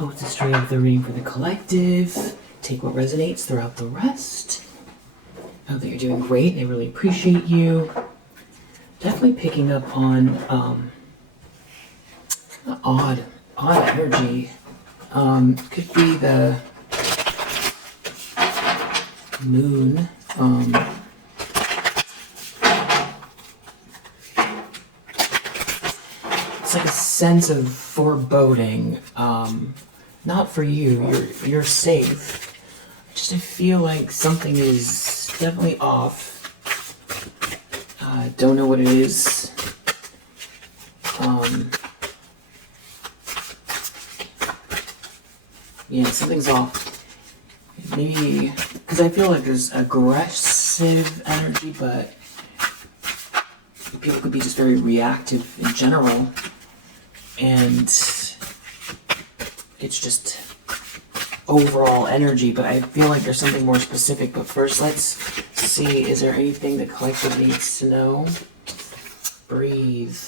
hope to stray with the reading for the collective. Take what resonates throughout the rest. I hope that you're doing great. I really appreciate you. Definitely picking up on odd energy. Could be the moon. It's like a sense of foreboding. Not for you. You're safe. Just I feel like something is definitely off. Don't know what it is. Yeah, something's off. Maybe because I feel like there's aggressive energy, but people could be just very reactive in general, and it's just overall energy. But I feel like there's something more specific. But first, let's see, is there anything the collective needs to know? Breathe.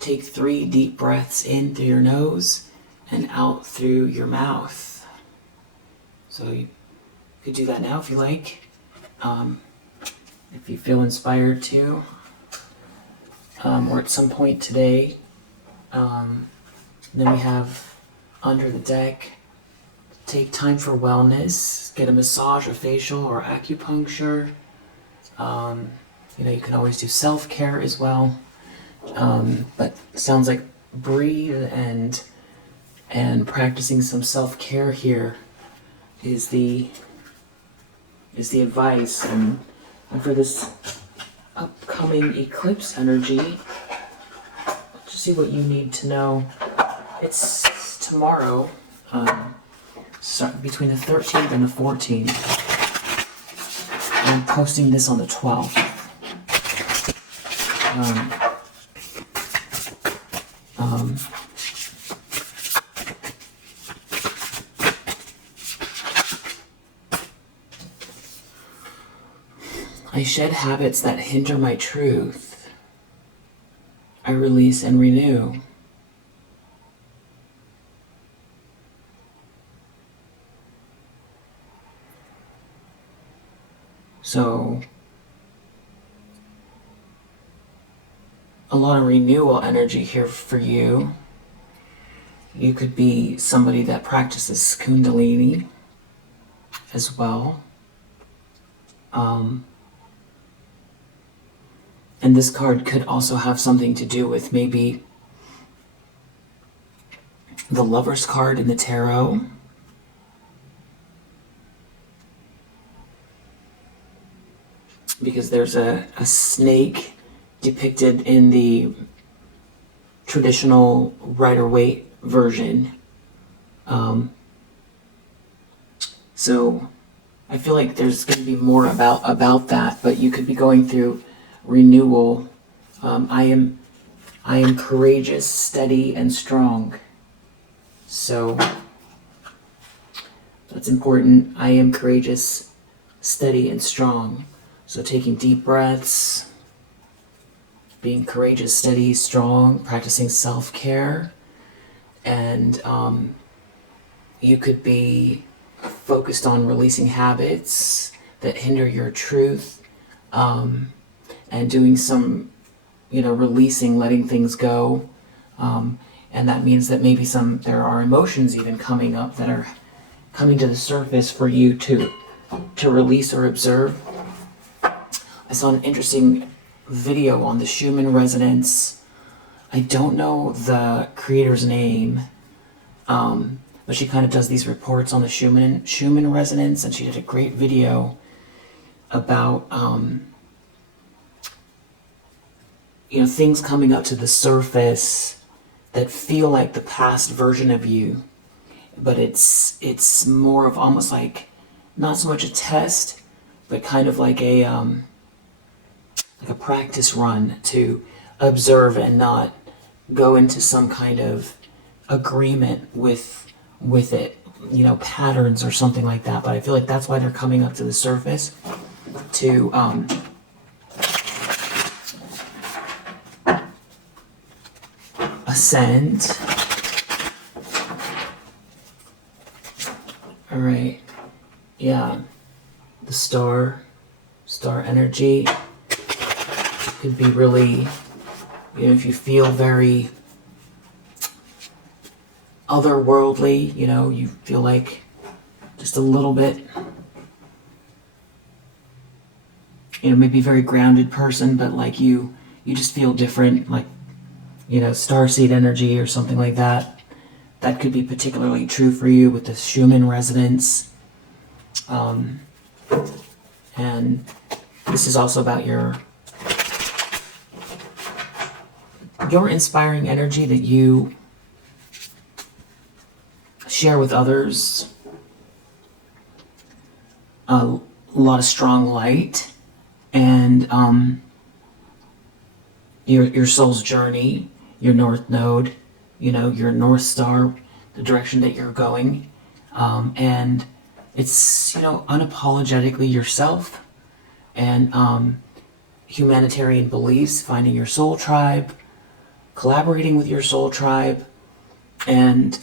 Take 3 deep breaths in through your nose and out through your mouth. So you could do that now if you like. If you feel inspired to, or at some point today. Then we have under the deck, take time for wellness, get a massage, a facial, or acupuncture. You can always do self-care as well. But it sounds like breathe and practicing some self-care here is the advice. And for this upcoming eclipse energy, let's just see what you need to know. It's tomorrow, between the 13th and the 14th. I'm posting this on the 12th. I shed habits that hinder my truth. I release and renew. So, a lot of renewal energy here for you. You could be somebody that practices Kundalini as well. And this card could also have something to do with maybe the Lover's card in the tarot. Because there's a snake depicted in the traditional Rider-Waite version. So I feel like there's going to be more about that, but you could be going through renewal. I am courageous, steady, and strong. So that's important. I am courageous, steady, and strong. So taking deep breaths, being courageous, steady, strong, practicing self-care, and you could be focused on releasing habits that hinder your truth, and doing some, releasing, letting things go, and that means that maybe there are emotions even coming up that are coming to the surface for you to release or observe. I saw an interesting video on the Schumann resonance. I don't know the creator's name, but she kind of does these reports on the Schumann resonance, and she did a great video about things coming up to the surface that feel like the past version of you, but it's more of almost like not so much a test, but kind of like a practice run to observe and not go into some kind of agreement with it, patterns or something like that. But I feel like that's why they're coming up to the surface, to ascend All right. Yeah. The star energy could be really, if you feel very otherworldly, you feel like just a little bit, maybe a very grounded person, but like you just feel different, like, starseed energy or something like that. That could be particularly true for you with the Schumann resonance. And this is also about your inspiring energy that you share with others. A lot of strong light, and your soul's journey, your north node, your north star, the direction that you're going, and it's unapologetically yourself, and humanitarian beliefs, finding your soul tribe, collaborating with your soul tribe, and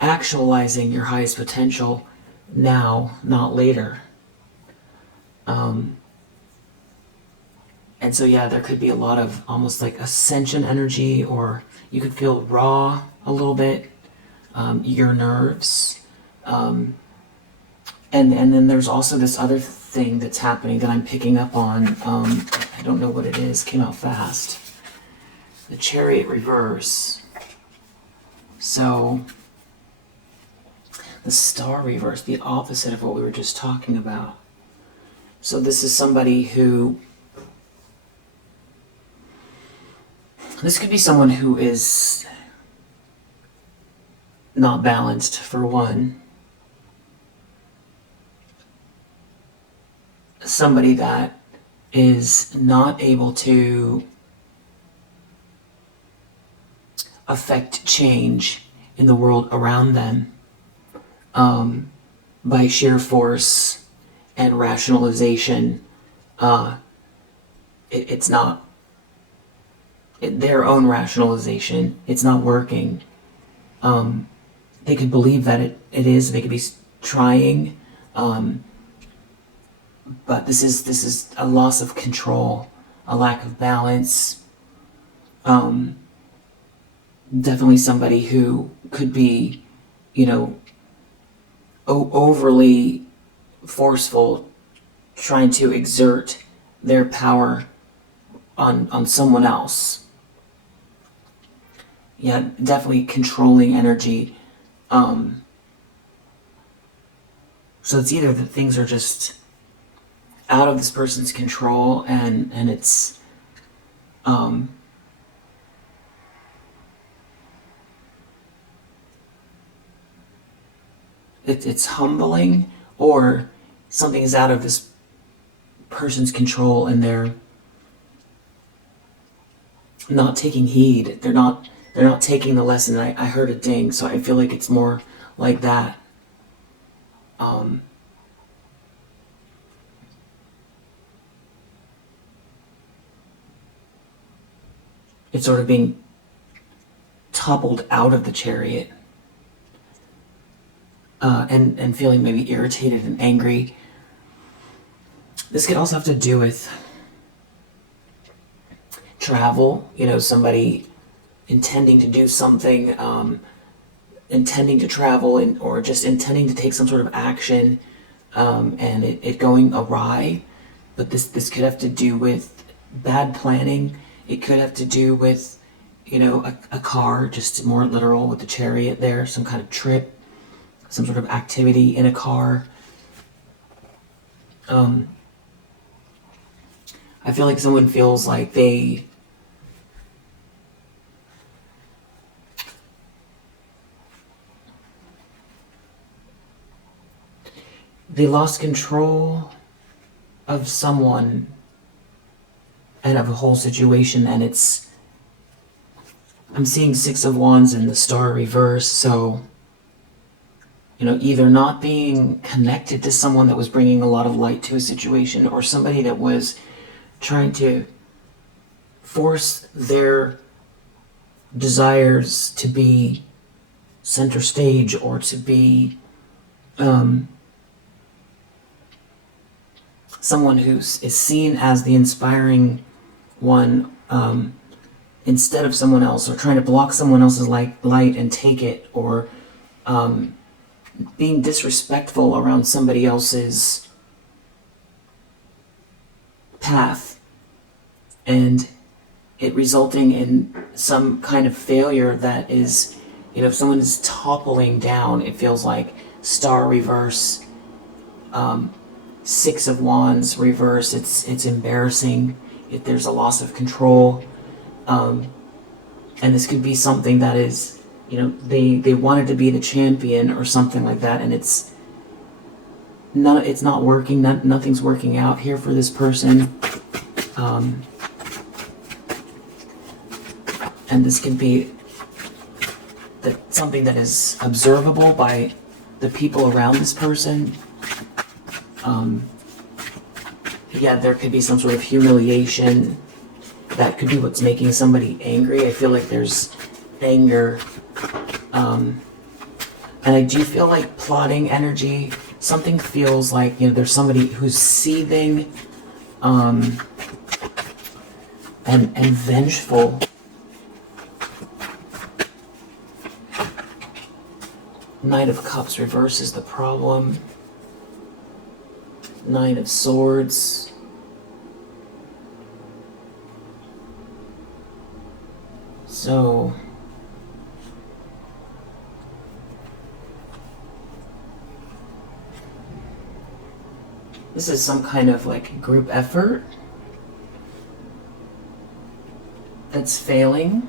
actualizing your highest potential now, not later. And so, yeah, there could be a lot of almost like ascension energy, or you could feel raw a little bit, your nerves. And then there's also this other thing that's happening that I'm picking up on. I don't know what it is. Came out fast. The Chariot reverse. So the Star reverse, the opposite of what we were just talking about. So this is somebody who... This could be someone who is not balanced, for one. Somebody that is not able to affect change in the world around them by sheer force and rationalization. It's not their own rationalization. It's not working. They could believe that it is. They could be trying, but this is a loss of control, a lack of balance. Definitely somebody who could be, overly forceful, trying to exert their power on someone else. Yeah, definitely controlling energy. So it's either that things are just out of this person's control, and it's it's humbling, or something is out of this person's control and they're not taking heed. They're not taking the lesson. I heard a ding, so I feel like it's more like that. It's sort of being toppled out of the chariot, and feeling maybe irritated and angry. This could also have to do with travel, somebody intending to do something, intending to travel, or just intending to take some sort of action, and it going awry. But this could have to do with bad planning. It could have to do with, a car, just more literal with the chariot there, some kind of trip, some sort of activity in a car. I feel like someone feels like they lost control of someone and of a whole situation, and I'm seeing Six of Wands in the Star reverse, so either not being connected to someone that was bringing a lot of light to a situation, or somebody that was trying to force their desires to be center stage, or to be someone is seen as the inspiring one, instead of someone else, or trying to block someone else's light and take it, or being disrespectful around somebody else's path, and it resulting in some kind of failure that is, if someone is toppling down, it feels like Star reverse, Six of Wands reverse. It's embarrassing. There's a loss of control, and this could be something that is, they wanted to be the champion or something like that, and it's not working. Nothing's working out here for this person. And this can be something that is observable by the people around this person. Yeah, there could be some sort of humiliation. That could be what's making somebody angry. I feel like there's anger. And I do feel like plotting energy. Something feels like, there's somebody who's seething, and vengeful. Knight of Cups reverse is the problem. Nine of Swords. So this is some kind of like group effort that's failing,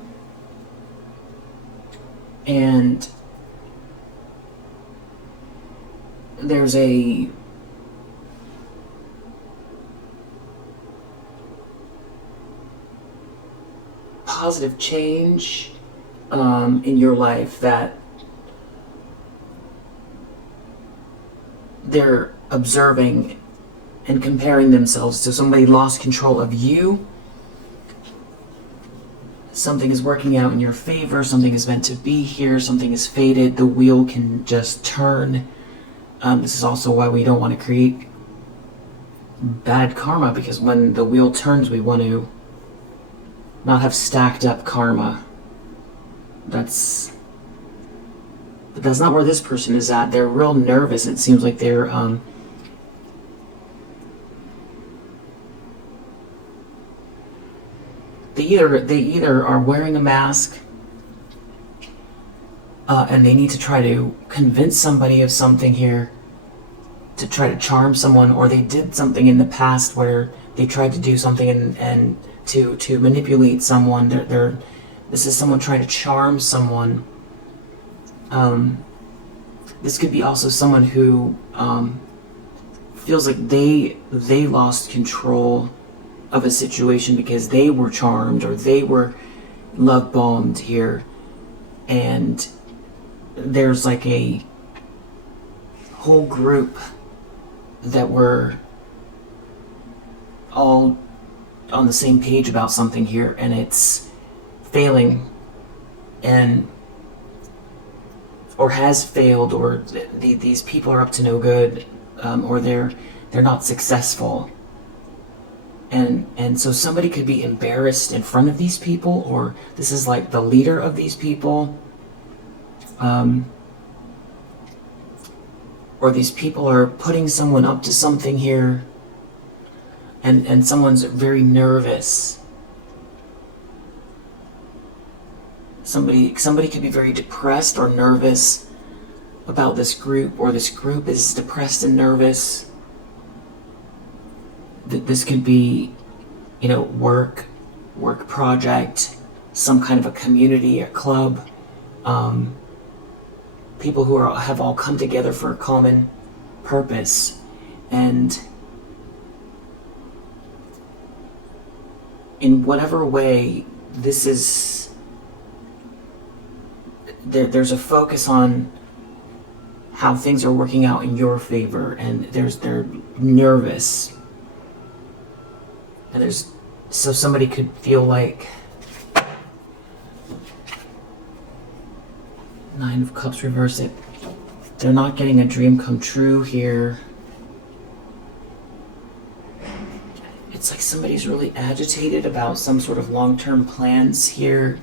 and there's a positive change in your life that they're observing and comparing themselves to. Somebody lost control of you. Something is working out in your favor. Something is meant to be here. Something is fated. The wheel can just turn. This is also why we don't want to create bad karma, because when the wheel turns, we want to not have stacked up karma. But that's not where this person is at. They're real nervous. It seems like they're they either are wearing a mask, and they need to try to convince somebody of something here, to try to charm someone, or they did something in the past where they tried to do something and to manipulate someone. This is someone trying to charm someone. This could be also someone who feels like they lost control of a situation because they were charmed or they were love bombed here, and there's like a whole group that were all on the same page about something here, and it's failing, and or has failed, or these people are up to no good, or they're not successful, and so somebody could be embarrassed in front of these people, or this is like the leader of these people, or these people are putting someone up to something here, and someone's very nervous. Somebody could be very depressed or nervous about this group, or this group is depressed and nervous. This could be, work project, some kind of a community, a club, people who have all come together for a common purpose, and in whatever way this is, there's a focus on how things are working out in your favor, and they're nervous, and so somebody could feel like Nine of Cups reverse, it they're not getting a dream come true here. It's like somebody's really agitated about some sort of long-term plans here.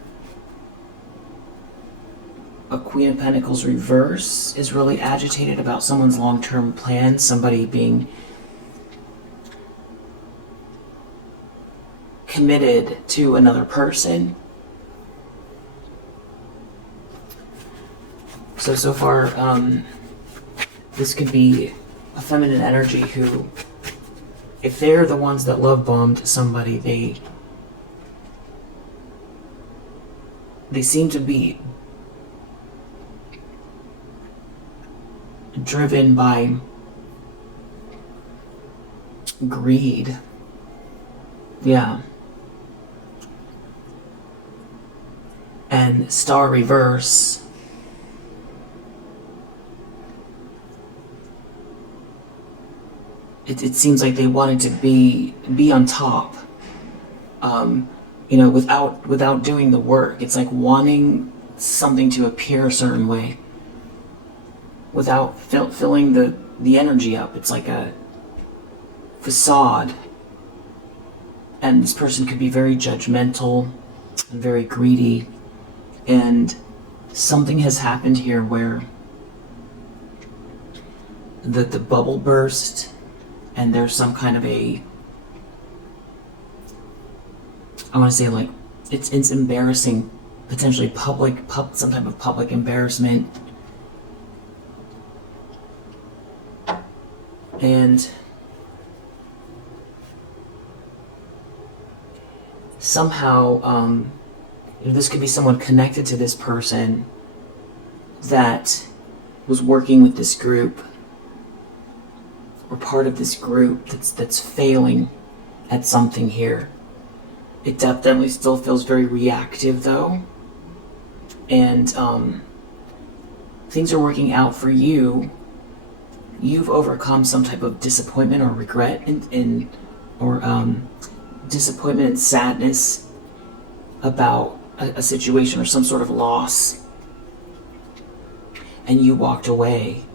A Queen of Pentacles reverse is really agitated about someone's long-term plans, somebody being committed to another person. So far, this could be a feminine energy who, if they're the ones that love bombed somebody, they seem to be driven by greed. Yeah. And Star reverse. It seems like they wanted to be on top, without doing the work. It's like wanting something to appear a certain way without filling the energy up. It's like a facade. And this person could be very judgmental and very greedy. And something has happened here where the bubble burst, and there's some kind of I want to say, like, it's embarrassing, potentially some type of public embarrassment. And somehow, this could be someone connected to this person that was working with this group, or part of this group that's failing at something here. It definitely still feels very reactive though, and things are working out for you. You've overcome some type of disappointment or regret or disappointment and sadness about a situation or some sort of loss, and you walked away.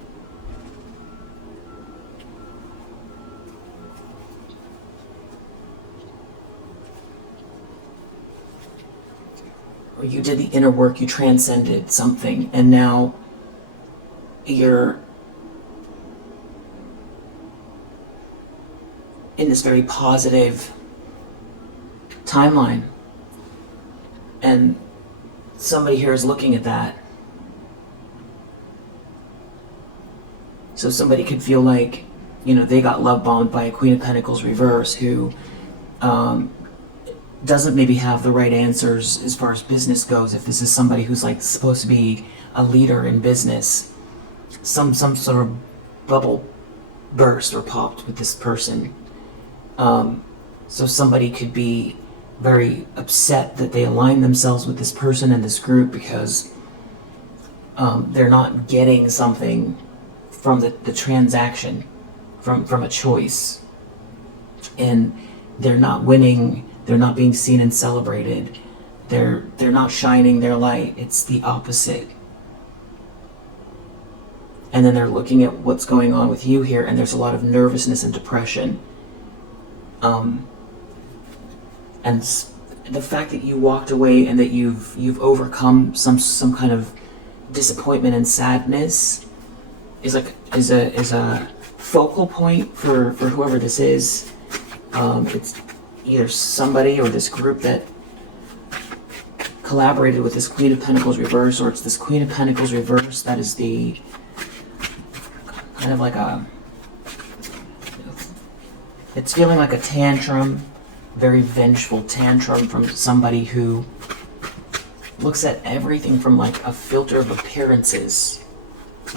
Or you did the inner work, you transcended something, and now you're in this very positive timeline. And somebody here is looking at that. So somebody could feel like, they got love bombed by a Queen of Pentacles reverse who doesn't maybe have the right answers as far as business goes. If this is somebody who's like supposed to be a leader in business, some sort of bubble burst or popped with this person. So somebody could be very upset that they align themselves with this person and this group because they're not getting something from the transaction, from a choice, and they're not winning. They're not being seen and celebrated. They're not shining their light. It's the opposite. And then they're looking at what's going on with you here, and there's a lot of nervousness and depression. And the fact that you walked away and that you've overcome some kind of disappointment and sadness is a focal point for whoever this is. It's either somebody or this group that collaborated with this Queen of Pentacles reverse, or it's this Queen of Pentacles reverse that is the kind of like it's feeling like a tantrum, very vengeful tantrum from somebody who looks at everything from like a filter of appearances.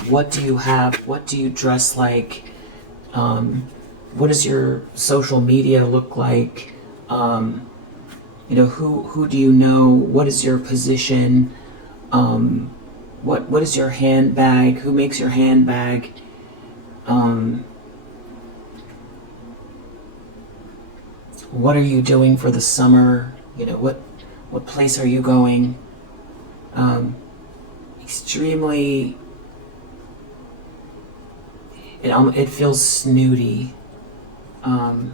What do you have? What do you dress like? What does your social media look like? Who do you know? What is your position? What is your handbag? Who makes your handbag? What are you doing for the summer? What place are you going? Extremely It feels snooty. It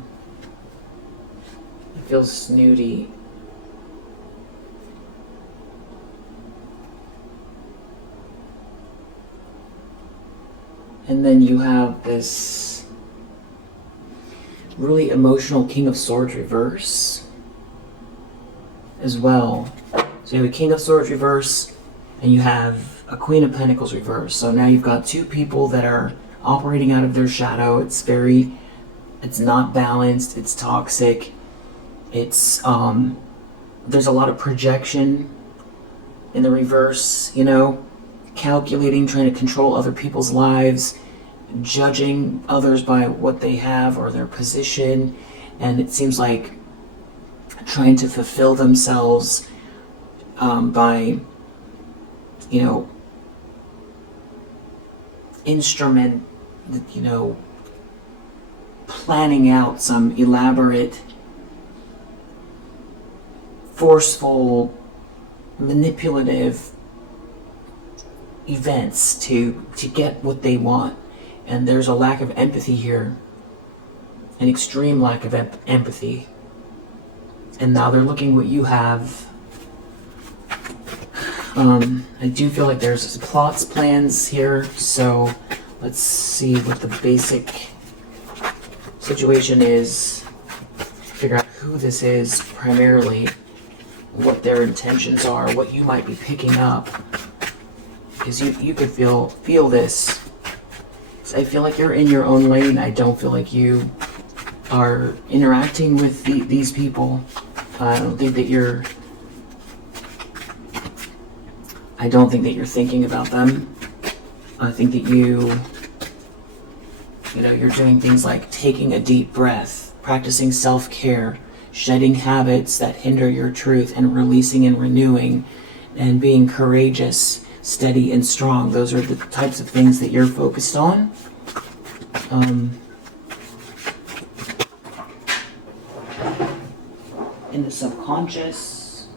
feels snooty. And then you have this really emotional King of Swords reverse as well. So you have a King of Swords reverse, and you have a Queen of Pentacles reverse. So now you've got two people that are operating out of their shadow. It's not balanced, it's toxic. It's, there's a lot of projection in the reverse, you know, calculating, trying to control other people's lives, judging others by what they have or their position, and it seems like trying to fulfill themselves by, you know, planning out some elaborate, forceful, manipulative events to get what they want. And there's a lack of empathy here, an extreme lack of empathy. And now they're looking what you have. I do feel like there's plots, plans here, so let's see what the basic situation is, figure out who this is primarily, what their intentions are, what you might be picking up, because you could feel this. I feel like you're in your own lane. I don't feel like you are interacting with these people. I don't think that you're thinking about them. I think that you're doing things like taking a deep breath, practicing self-care, shedding habits that hinder your truth, and releasing and renewing, and being courageous, steady, and strong. Those are the types of things that you're focused on. In the subconscious,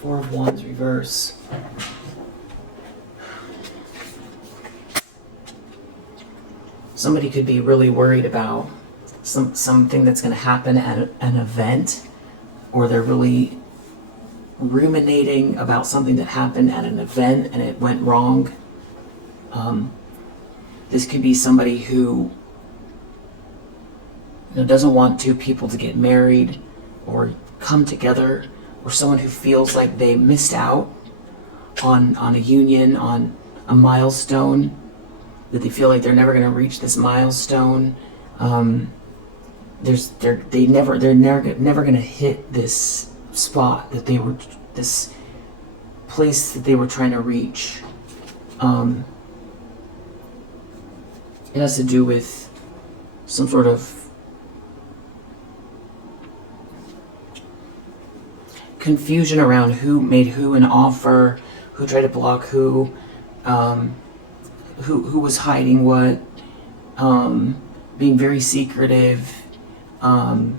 Four of Wands reverse. Somebody could be really worried about something that's going to happen at an event, or they're really ruminating about something that happened at an event and it went wrong. This could be somebody who doesn't want two people to get married or come together, or someone who feels like they missed out on a union, on a milestone, that they feel like they're never going to reach this milestone. They're never going to hit this spot that this place that they were trying to reach. It has to do with some sort of confusion around who made who an offer, who tried to block who was hiding what, being very secretive, and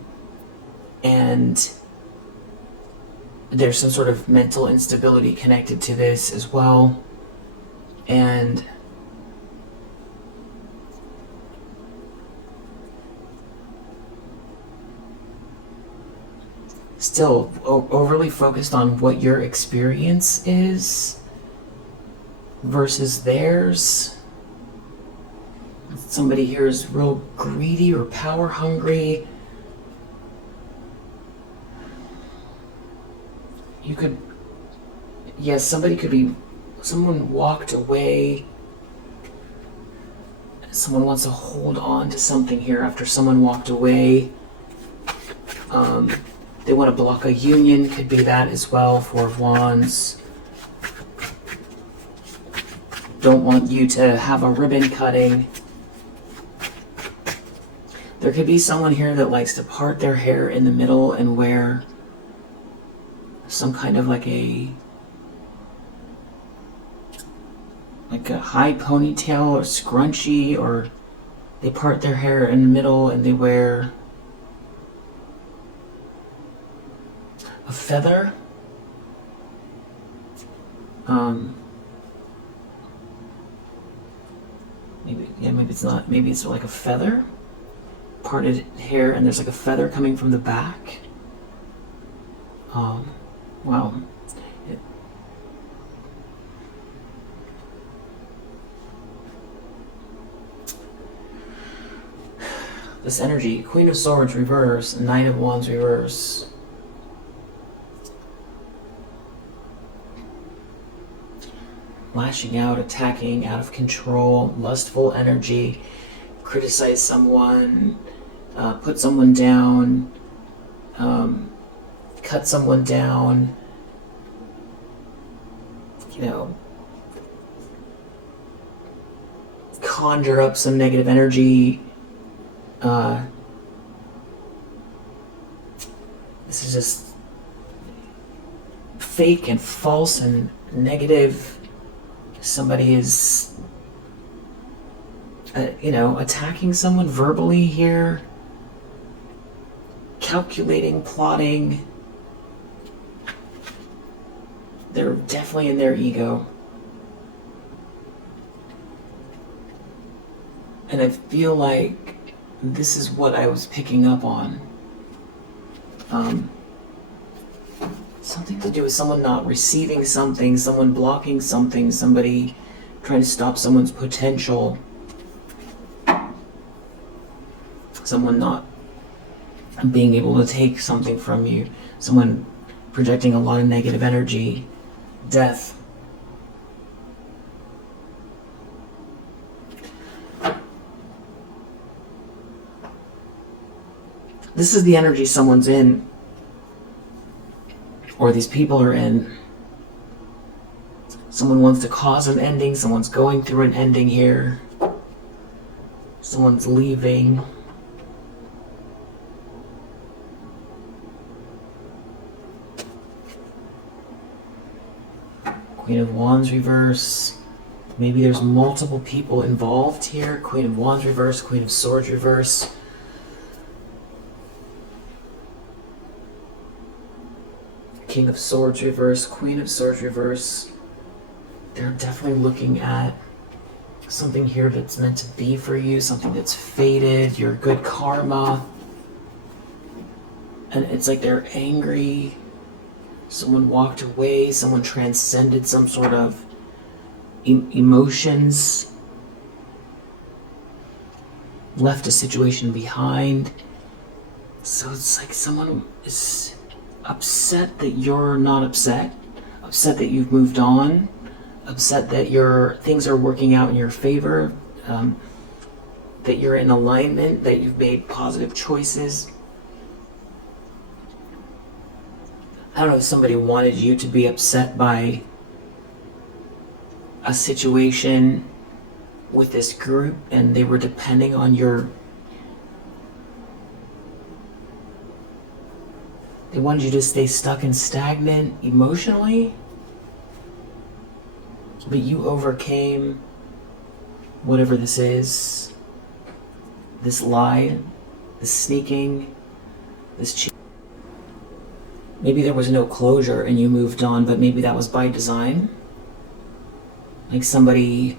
there's some sort of mental instability connected to this as well. And still overly focused on what your experience is versus theirs. Somebody here is real greedy or power hungry. Someone walked away. Someone wants to hold on to something here after someone walked away. They want to block a union, could be that as well. Four of Wands. Don't want you to have a ribbon cutting. There could be someone here that likes to part their hair in the middle and wear some kind of like a high ponytail or scrunchie, or they part their hair in the middle and they wear a feather. it's not, maybe it's like a feather, parted hair, and there's like a feather coming from the back. Wow. This energy, Queen of Swords reverse, Knight of Wands reverse. Lashing out, attacking, out of control, lustful energy, criticize someone, put someone down, cut someone down, you know, conjure up some negative energy. This is just fake and false and negative. Somebody is, attacking someone verbally here, calculating, plotting. They're definitely in their ego. And I feel like this is what I was picking up on. Something to do with someone not receiving something, someone blocking something, somebody trying to stop someone's potential, someone not being able to take something from you, someone projecting a lot of negative energy, death. This is the energy someone's in, or these people are in. Someone wants to cause an ending, someone's going through an ending here. Someone's leaving. Queen of Wands reverse. Maybe there's multiple people involved here. Queen of Wands reverse, Queen of Swords reverse. King of Swords reverse, Queen of Swords reverse. They're definitely looking at something here that's meant to be for you, something that's fated, your good karma. And it's like they're angry. Someone walked away, someone transcended some sort of emotions, left a situation behind. So it's like someone is upset that you're not upset that you've moved on, upset that things are working out in your favor, that you're in alignment, that you've made positive choices. I don't know if somebody wanted you to be upset by a situation with this group and they were depending on they wanted you to stay stuck and stagnant emotionally, but you overcame whatever this is, this lie, this sneaking, this cheating. Maybe there was no closure and you moved on, but maybe that was by design. Like somebody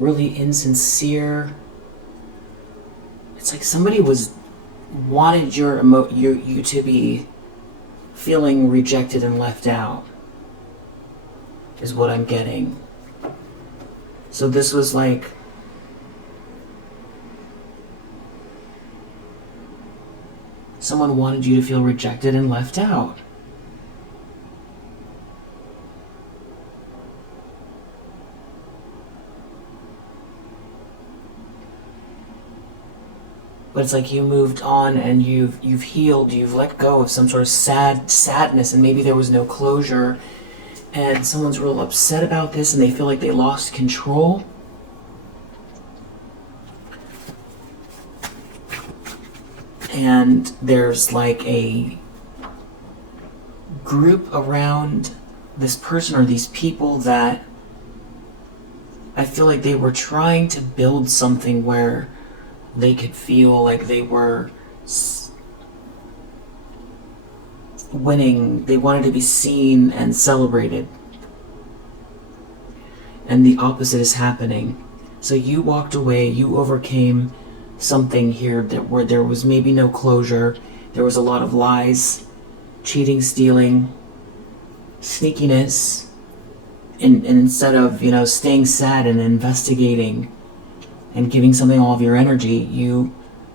really insincere. It's like somebody wanted you to be feeling rejected and left out, is what I'm getting. So this was like someone wanted you to feel rejected and left out. But it's like you moved on and you've healed, you've let go of some sort of sadness, and maybe there was no closure, and someone's real upset about this and they feel like they lost control. And there's like a group around this person or these people that I feel like they were trying to build something where they could feel like they were winning. They wanted to be seen and celebrated. And the opposite is happening. So you walked away, you overcame something here where there was maybe no closure. There was a lot of lies, cheating, stealing, sneakiness. And instead of, staying sad and investigating and giving something all of your energy,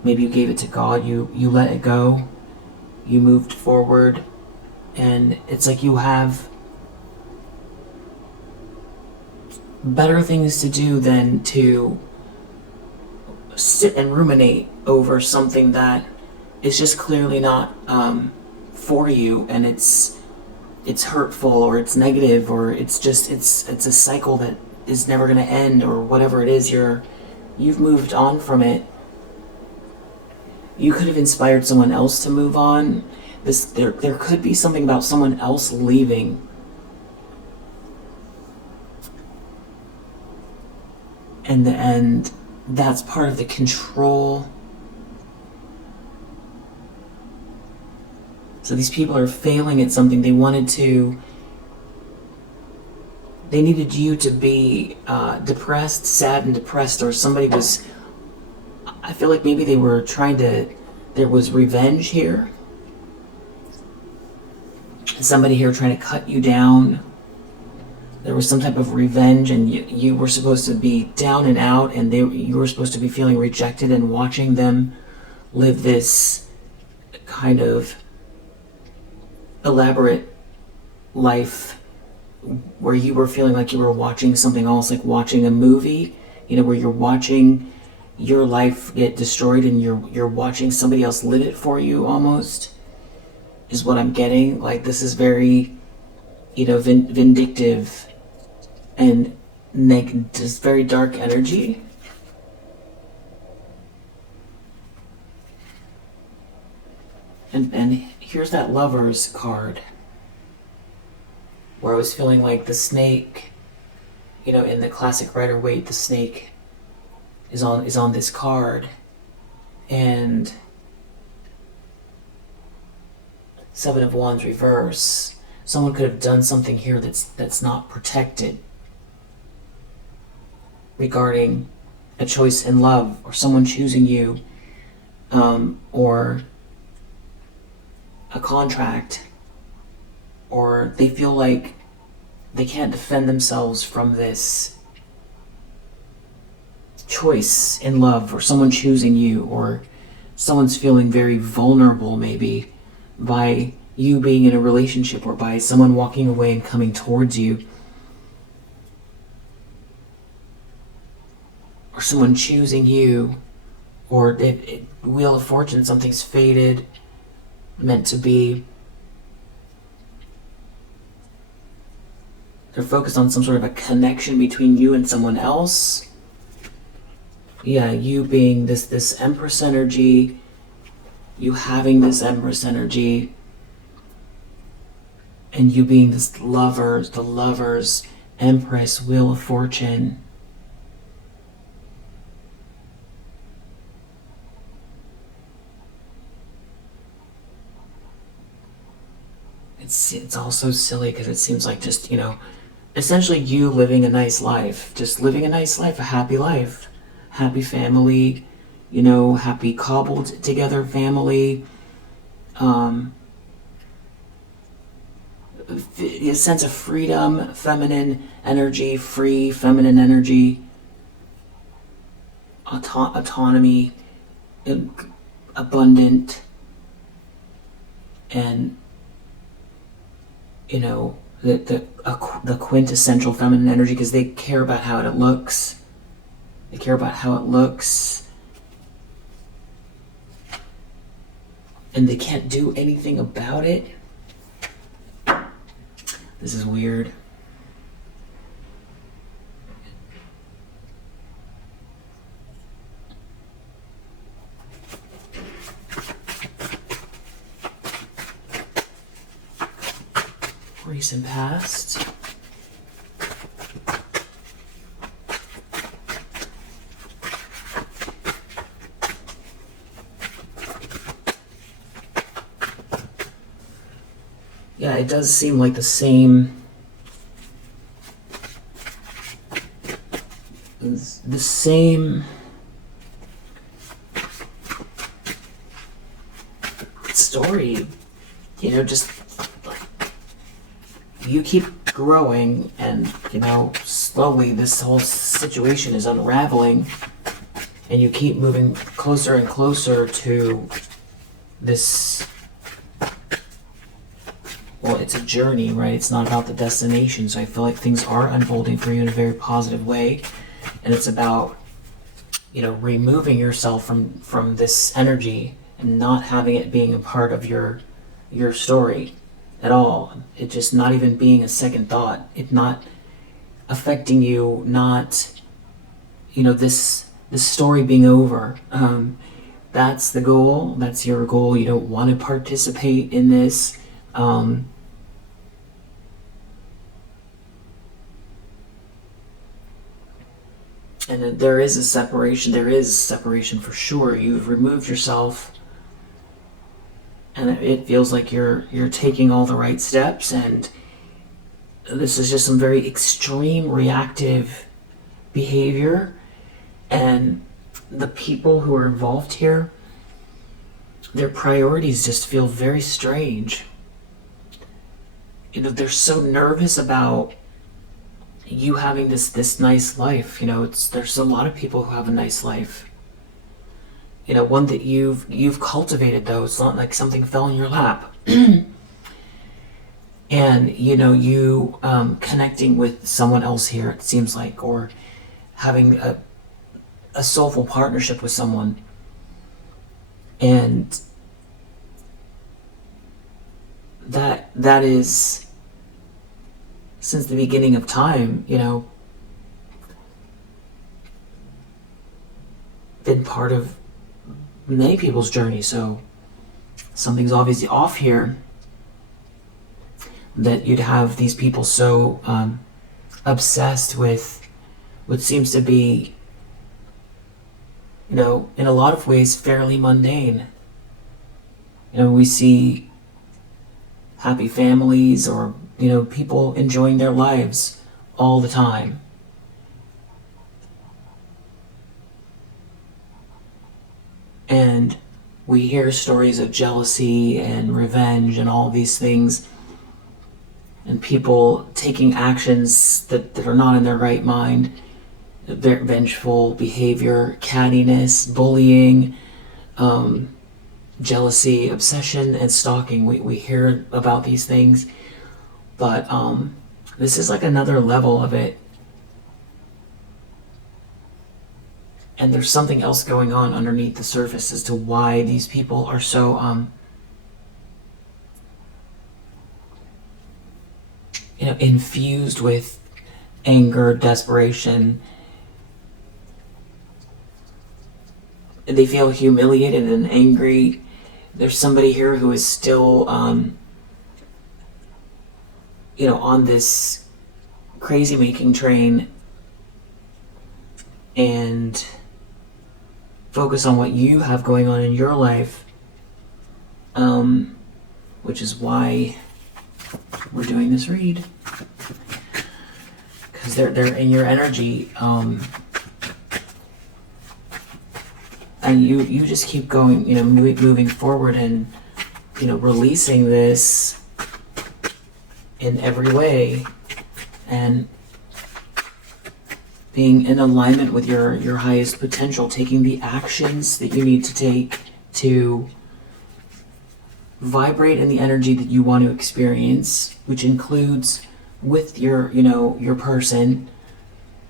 maybe you gave it to God, you let it go, you moved forward, and it's like you have better things to do than to sit and ruminate over something that is just clearly not for you, and it's hurtful, or it's negative, or it's a cycle that is never going to end, or whatever it is. You've moved on from it. You could have inspired someone else to move on. There could be something about someone else leaving. And that's part of the control. So these people are failing at something. They needed you to be depressed, sad and depressed, or I feel like maybe they were there was revenge here. Somebody here trying to cut you down. There was some type of revenge, and you were supposed to be down and out, and you were supposed to be feeling rejected, and watching them live this kind of elaborate life where you were feeling like you were watching something else, like watching a movie, where you're watching your life get destroyed and you're watching somebody else live it for you, almost, is what I'm getting. Like, this is very, vindictive and just very dark energy. And here's that Lovers card, where I was feeling like the snake, in the classic Rider-Waite, the snake is on this card, and Seven of Wands reverse. Someone could have done something here that's not protected regarding a choice in love, or someone choosing you, or a contract, or they feel like they can't defend themselves from this choice in love, or someone choosing you, or someone's feeling very vulnerable maybe by you being in a relationship, or by someone walking away and coming towards you, or someone choosing you, or Wheel of Fortune, something's faded, meant to be. They're focused on some sort of a connection between you and someone else. Yeah, you being this Empress energy, you having this Empress energy, and you being the Lovers, Empress, Wheel of Fortune. It's also silly because it seems like just, essentially you living a nice life, a happy life, happy family, happy cobbled together family, a sense of freedom, feminine energy, free feminine energy, autonomy, abundant, and the quintessential feminine energy, because they care about how it looks. They care about how it looks. And they can't do anything about it. This is weird. Recent past. Yeah, it does seem like the same the same story, just you keep growing, and slowly this whole situation is unraveling, and you keep moving closer and closer to this. Well, it's a journey, right? It's not about the destination. So I feel like things are unfolding for you in a very positive way, and it's about removing yourself from this energy and not having it being a part of your story at all. It just not even being a second thought. It not affecting you. Not this story being over. That's the goal. That's your goal. You don't want to participate in this. And then there is separation for sure. You've removed yourself, and it feels like you're taking all the right steps, and this is just some very extreme reactive behavior, and the people who are involved here, their priorities just feel very strange. They're so nervous about you having this nice life. There's a lot of people who have a nice life. One that you've cultivated, though. It's not like something fell in your lap. And you connecting with someone else here, it seems like, or having a soulful partnership with someone, and that is, since the beginning of time, been part of many people's journey. So something's obviously off here, that you'd have these people so obsessed with what seems to be, in a lot of ways, fairly mundane. We see happy families, or people enjoying their lives all the time. And we hear stories of jealousy and revenge and all these things, and people taking actions that are not in their right mind, vengeful behavior, cattiness, bullying, jealousy, obsession, and stalking. We hear about these things, but this is like another level of it. And there's something else going on underneath the surface as to why these people are so infused with anger, desperation. They feel humiliated and angry. There's somebody here who is still on this crazy making train, and focus on what you have going on in your life, which is why we're doing this read, because they're in your energy, and you just keep going, moving forward, and releasing this in every way, and being in alignment with your highest potential, taking the actions that you need to take to vibrate in the energy that you want to experience, which includes with your person,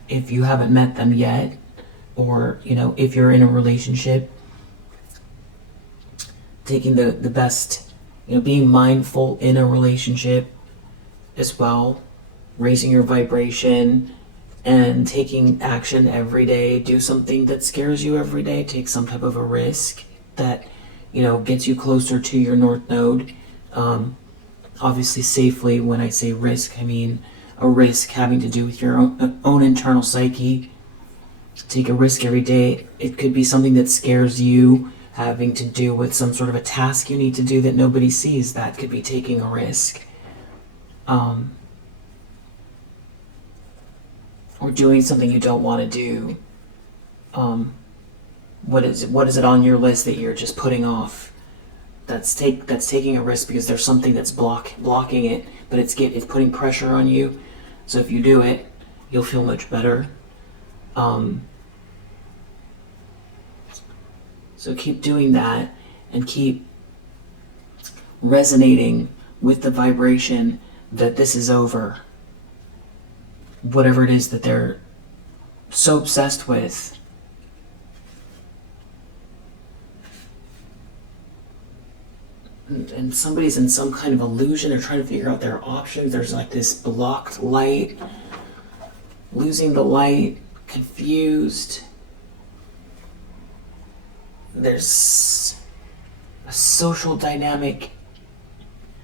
if you haven't met them yet, or if you're in a relationship, taking the best, being mindful in a relationship as well, raising your vibration, and taking action every day. Do something that scares you every day. Take some type of a risk that gets you closer to your North Node. Obviously safely. When I say risk, I mean a risk having to do with your own internal psyche. Take a risk every day. It could be something that scares you, having to do with some sort of a task you need to do that nobody sees. That could be taking a risk. or doing something you don't want to do. What is it on your list that you're just putting off? That's taking a risk because there's something that's blocking it, but it's putting pressure on you. So if you do it, you'll feel much better. So keep doing that and keep resonating with the vibration that this is over. Whatever it is that they're so obsessed with. And somebody's in some kind of illusion. They're trying to figure out their options. There's like this blocked light, losing the light, confused. There's a social dynamic.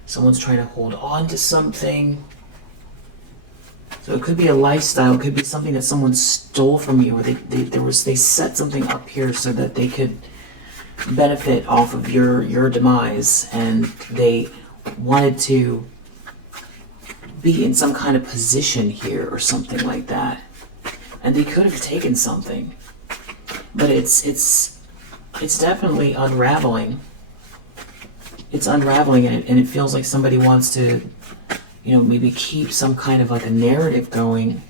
Someone's trying to hold on to something. So it could be a lifestyle. It could be something that someone stole from you, or they set something up here so that they could benefit off of your demise, and they wanted to be in some kind of position here or something like that, and they could have taken something, but it's definitely unraveling. It's unraveling, and it feels like somebody wants to, maybe keep some kind of like a narrative going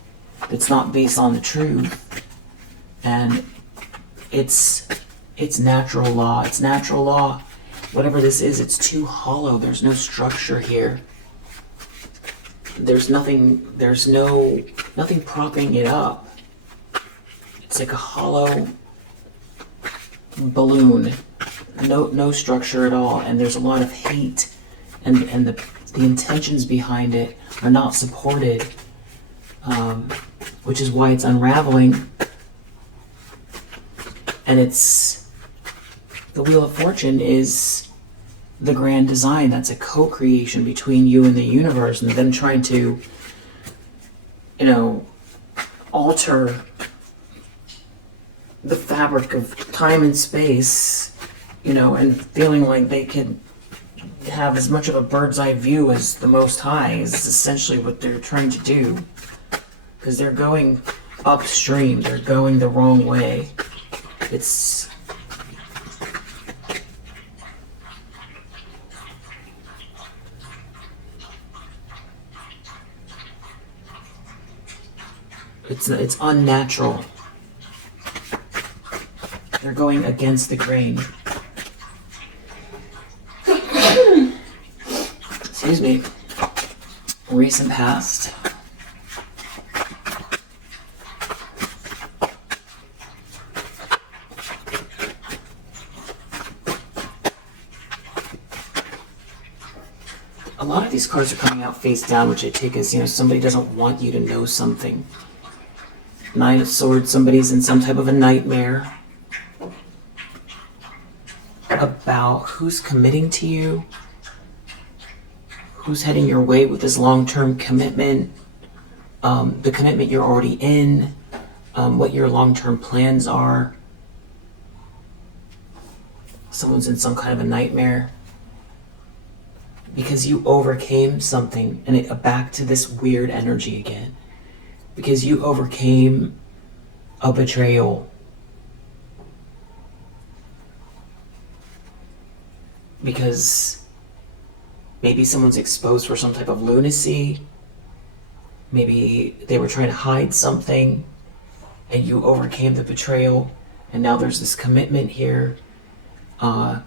that's not based on the truth, and it's natural law. It's natural law. Whatever this is, it's too hollow. There's no structure here. There's nothing propping it up. It's like a hollow balloon. No structure at all. And there's a lot of hate, and the intentions behind it are not supported, which is why it's unraveling. And the Wheel of Fortune is the grand design. That's a co-creation between you and the universe, and them trying to, alter the fabric of time and space, and feeling like they could have as much of a bird's eye view as the Most High is essentially what they're trying to do. Because they're going upstream. They're going the wrong way. It's unnatural. They're going against the grain. Excuse me. Recent past. A lot of these cards are coming out face down, which I take as, somebody doesn't want you to know something. Nine of Swords, somebody's in some type of a nightmare about who's committing to you, who's heading your way with this long-term commitment, the commitment you're already in, what your long-term plans are. Someone's in some kind of a nightmare because you overcame something, and back to this weird energy again. Because you overcame a betrayal. Because maybe someone's exposed for some type of lunacy. Maybe they were trying to hide something, and you overcame the betrayal, and now there's this commitment here. That's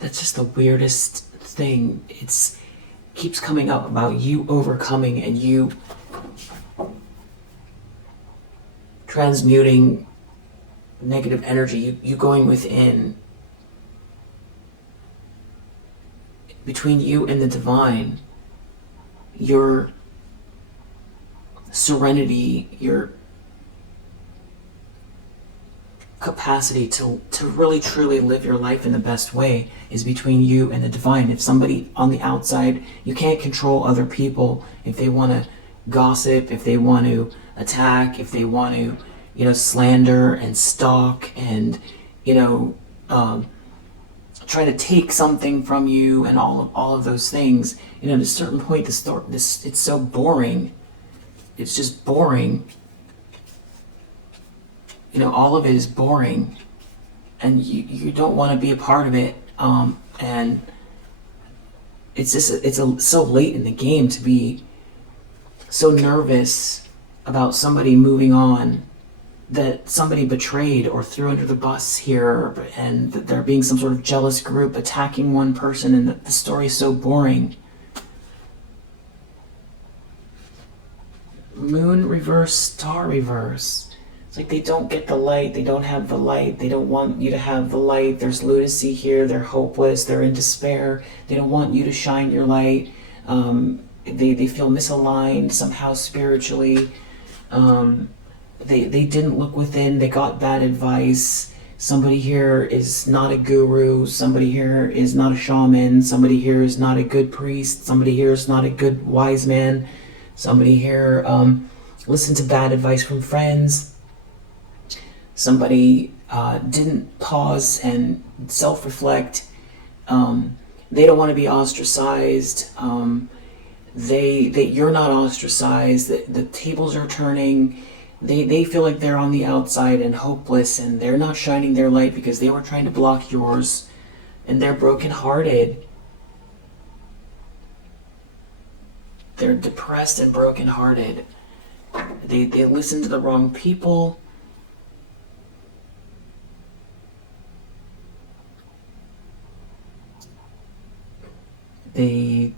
just the weirdest thing. It keeps coming up about you overcoming and you transmuting negative energy, you going within. Between you and the divine, your serenity, your capacity to really truly live your life in the best way is between you and the divine. If somebody on the outside, you can't control other people. If they want to gossip, if they want to attack, if they want to, slander and stalk and, try to take something from you and all of those things, at a certain point, it's so boring it's just boring. You know, all of it is boring, and you don't want to be a part of it. And it's just so late in the game to be so nervous about somebody moving on, that somebody betrayed or threw under the bus here, and that there being some sort of jealous group attacking one person, and that the story is so boring. Moon reverse, star reverse. It's like they don't get the light, they don't have the light, they don't want you to have the light. There's lunacy here, they're hopeless, they're in despair, they don't want you to shine your light. They feel misaligned somehow spiritually. They didn't look within, they got bad advice. Somebody here is not a guru, somebody here is not a shaman, somebody here is not a good priest, somebody here is not a good wise man, somebody here listened to bad advice from friends, somebody didn't pause and self-reflect. They don't want to be ostracized. You're not ostracized, the tables are turning. They feel like they're on the outside and hopeless, and they're not shining their light because they were trying to block yours, and they're brokenhearted. They're depressed and brokenhearted. They listen to the wrong people. They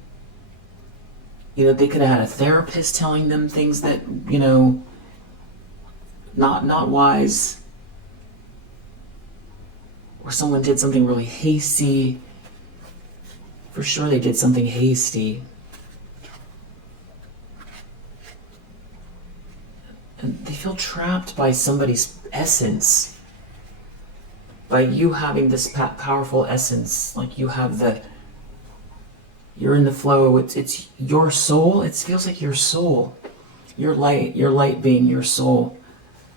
could have had a therapist telling them things that, not wise, or someone did something really hasty. For sure they did something hasty. And they feel trapped by somebody's essence, by you having this powerful essence. Like you're in the flow, it's your soul. It feels like your soul, your light being your soul.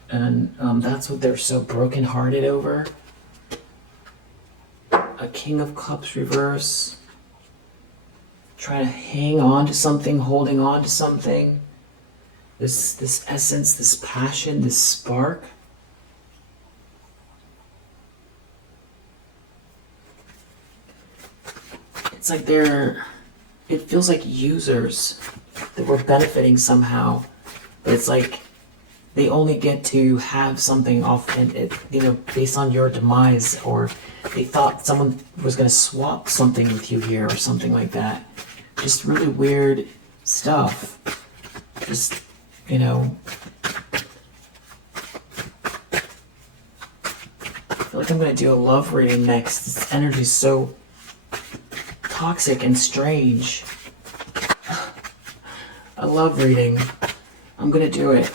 And that's what they're so brokenhearted over. A King of Cups reverse. Trying to hang on to something, holding on to something. This essence, this passion, this spark. It's like it feels like users that were benefiting somehow. But it's like they only get to have something off, and based on your demise, or they thought someone was going to swap something with you here or something like that. Just really weird stuff. Just, I feel like I'm going to do a love reading next. This energy is so toxic and strange. A love reading. I'm going to do it.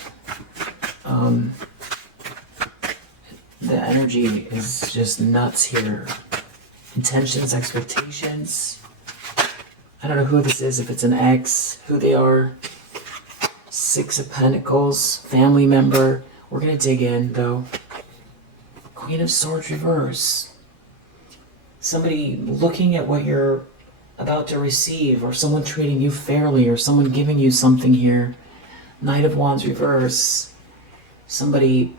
The energy is just nuts here. Intentions, expectations. I don't know who this is, if it's an ex, who they are. Six of Pentacles, family member. We're going to dig in, though. Queen of Swords reverse. Somebody looking at what you're about to receive, or someone treating you fairly, or someone giving you something here. Knight of Wands reverse. Somebody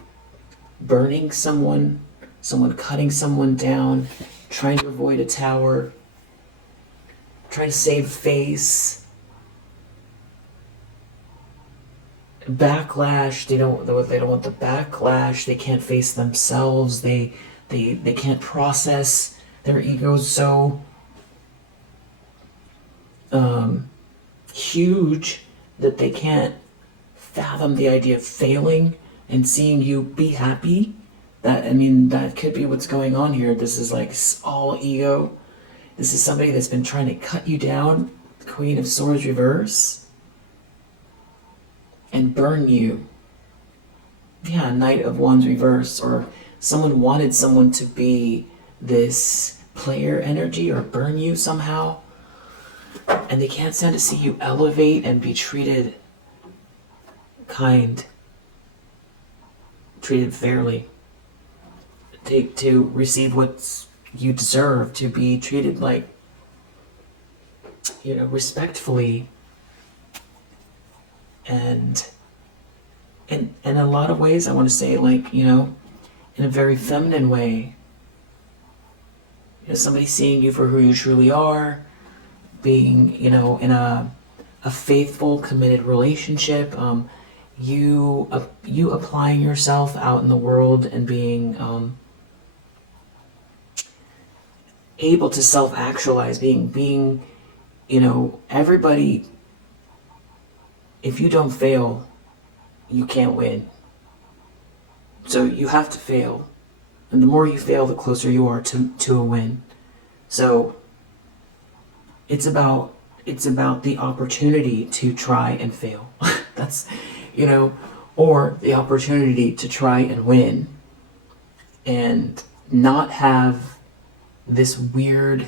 burning someone cutting someone down, trying to avoid a tower, trying to save face. Backlash, they don't want the backlash, they can't face themselves, they can't process their egos so huge that they can't fathom the idea of failing and seeing you be happy. That could be what's going on here. This is like all ego. This is somebody that's been trying to cut you down, Queen of Swords reverse, and burn you. Yeah, Knight of Wands reverse, or someone wanted someone to be this player energy or burn you somehow, and they can't stand to see you elevate and be treated treated fairly, to receive what you deserve, to be treated like, respectfully. And in a lot of ways, I want to say, like, you know, in a very feminine way. You know, somebody seeing you for who you truly are, being, you know, in a faithful, committed relationship. You applying yourself out in the world and being able to self-actualize, being, you know, everybody. If you don't fail, you can't win. So you have to fail, and the more you fail, the closer you are to a win. So it's about the opportunity to try and fail. That's, you know, or the opportunity to try and win, and not have this weird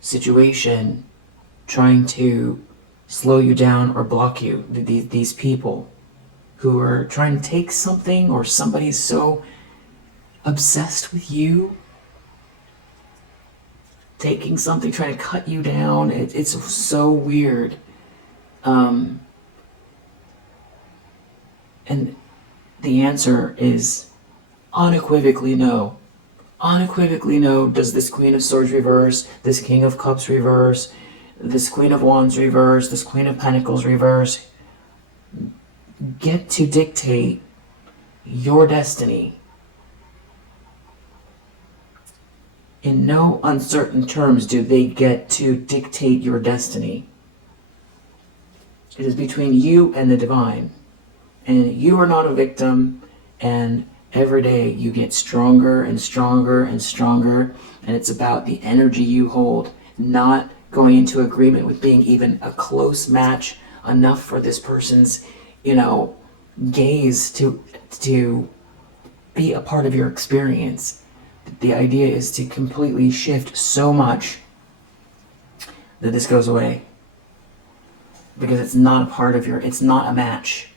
situation trying to slow you down or block you. These people who are trying to take something, or somebody's so obsessed with you taking something, trying to cut you down. It's so weird. And the answer is unequivocally no. Unequivocally no. Does this Queen of Swords reverse, this King of Cups reverse, this Queen of Wands reverse, this Queen of Pentacles reverse get to dictate your destiny? In no uncertain terms do they get to dictate your destiny. It is between you and the divine. And you are not a victim, and every day you get stronger and stronger and stronger, and it's about the energy you hold, not going into agreement with being even a close match enough for this person's, you know, gaze to be a part of your experience. The idea is to completely shift so much that this goes away, because it's not a part of it's not a match.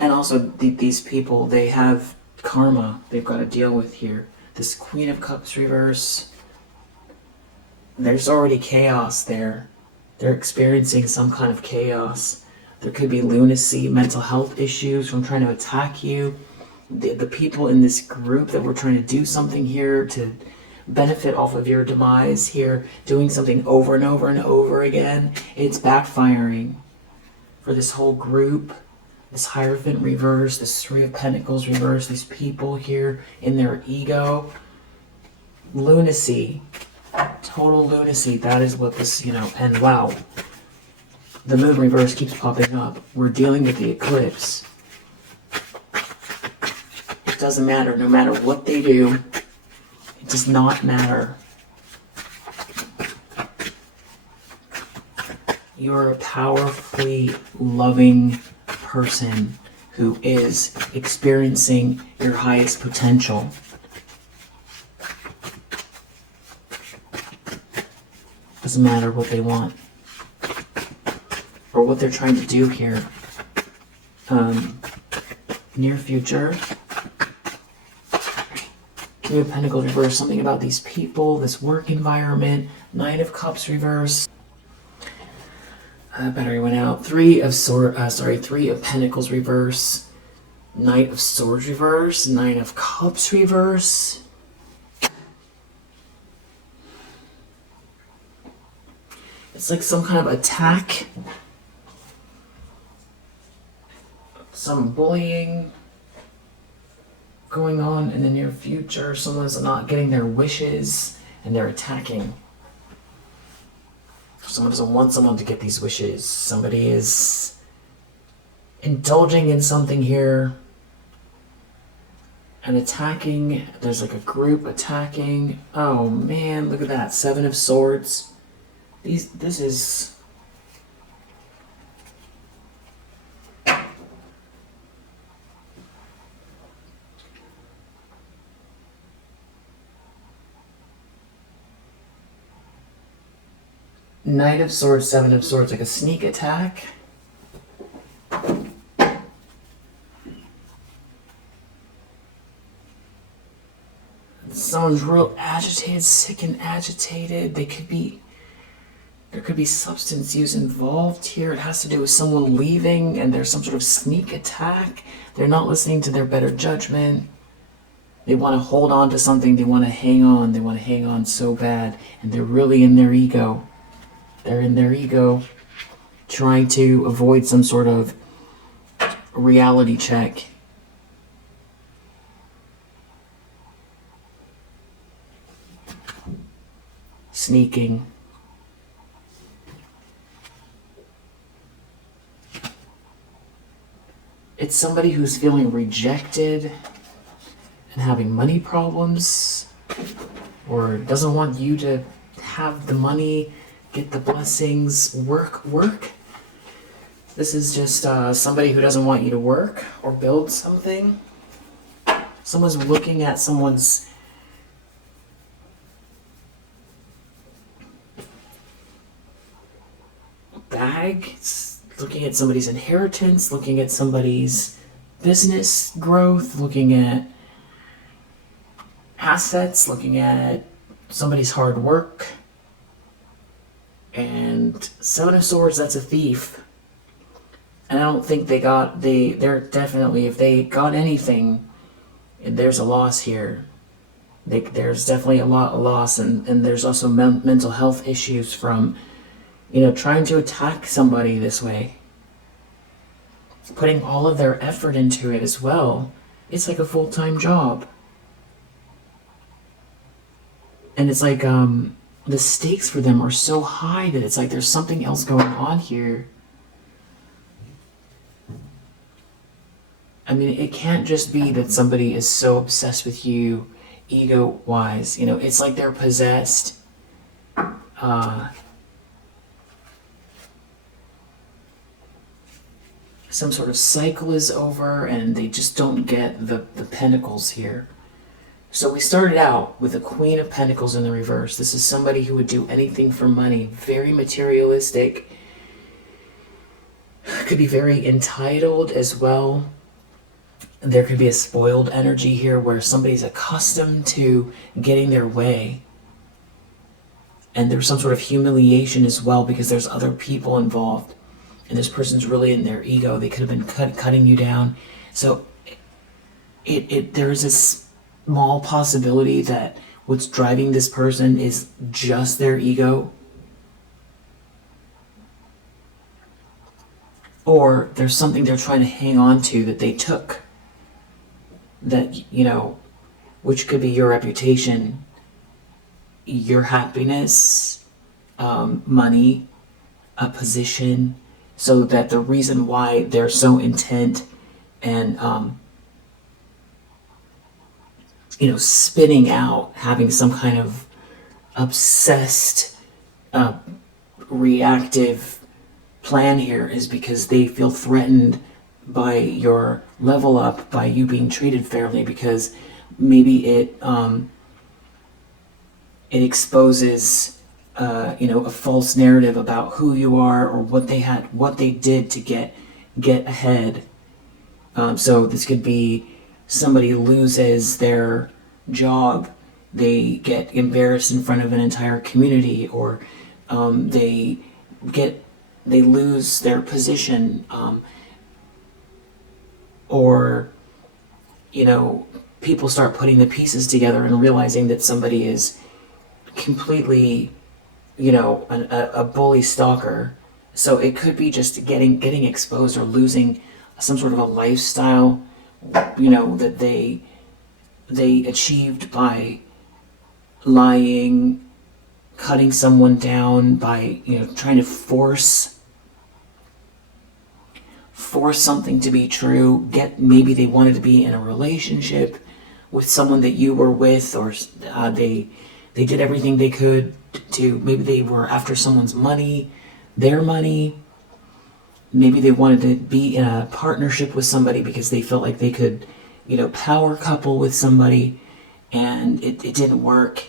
And also these people, they have karma they've got to deal with here. This Queen of Cups reverse, there's already chaos there. They're experiencing some kind of chaos. There could be lunacy, mental health issues from trying to attack you. The people in this group that were trying to do something here to benefit off of your demise here, doing something over and over and over again, it's backfiring for this whole group. This Hierophant reverse, this Three of Pentacles reverse, these people here in their ego. Lunacy. Total lunacy. That is what this, you know, and wow. The Moon reverse keeps popping up. We're dealing with the eclipse. It doesn't matter. No matter what they do, it does not matter. You're a powerfully loving person who is experiencing your highest potential. Doesn't matter what they want or what they're trying to do here. Near future. King of Pentacles reverse, something about these people, this work environment. Nine of Cups reverse. Battery went out. Three of Pentacles reverse. Knight of Swords reverse. Nine of Cups reverse. It's like some kind of attack. Some bullying going on in the near future. Someone's not getting their wishes and they're attacking. Someone doesn't want someone to get these wishes. Somebody is indulging in something here and attacking. There's like a group attacking. Oh man, look at that. Seven of Swords. This is... Knight of Swords, Seven of Swords, like a sneak attack. Someone's real agitated, sick and agitated. They could be There could be substance use involved here. It has to do with someone leaving and there's some sort of sneak attack. They're not listening to their better judgment. They want to hold on to something. They want to hang on. They want to hang on so bad. And they're really in their ego. They're in their ego trying to avoid some sort of reality check. Sneaking. It's somebody who's feeling rejected and having money problems, or doesn't want you to have the money, get the blessings, work. This is just somebody who doesn't want you to work or build something. Someone's looking at someone's bag, looking at somebody's inheritance, looking at somebody's business growth, looking at assets, looking at somebody's hard work. And Seven of Swords, that's a thief. And I don't think they're definitely, if they got anything, there's a loss here. There's definitely a loss, and there's also mental health issues from, trying to attack somebody this way. Putting all of their effort into it as well. It's like a full-time job. And it's like, the stakes for them are so high that it's like there's something else going on here. I mean, it can't just be that somebody is so obsessed with you, ego-wise. It's like they're possessed. Some sort of cycle is over, and they just don't get the pentacles here. So we started out with the Queen of Pentacles in the reverse. This is somebody who would do anything for money, very materialistic. Could be very entitled as well. There could be a spoiled energy here where somebody's accustomed to getting their way. And there's some sort of humiliation as well because there's other people involved. And this person's really in their ego. They could have been cutting you down. So there's this small possibility that what's driving this person is just their ego. Or there's something they're trying to hang on to that they took. That, which could be your reputation, your happiness, money, a position. So that the reason why they're so intent and spinning out, having some kind of obsessed, reactive plan here is because they feel threatened by your level up, by you being treated fairly, because maybe it exposes, a false narrative about who you are or what they did to get ahead. So this could be somebody loses their job, they get embarrassed in front of an entire community, or they lose their position, or people start putting the pieces together and realizing that somebody is completely, a bully stalker. So it could be just getting exposed or losing some sort of a lifestyle, that they achieved by lying, cutting someone down, by trying to force something to be true. Maybe they wanted to be in a relationship with someone that you were with, or they did everything they could to, maybe they were after someone's money, their money. Maybe they wanted to be in a partnership with somebody because they felt like they could, power couple with somebody, and it didn't work,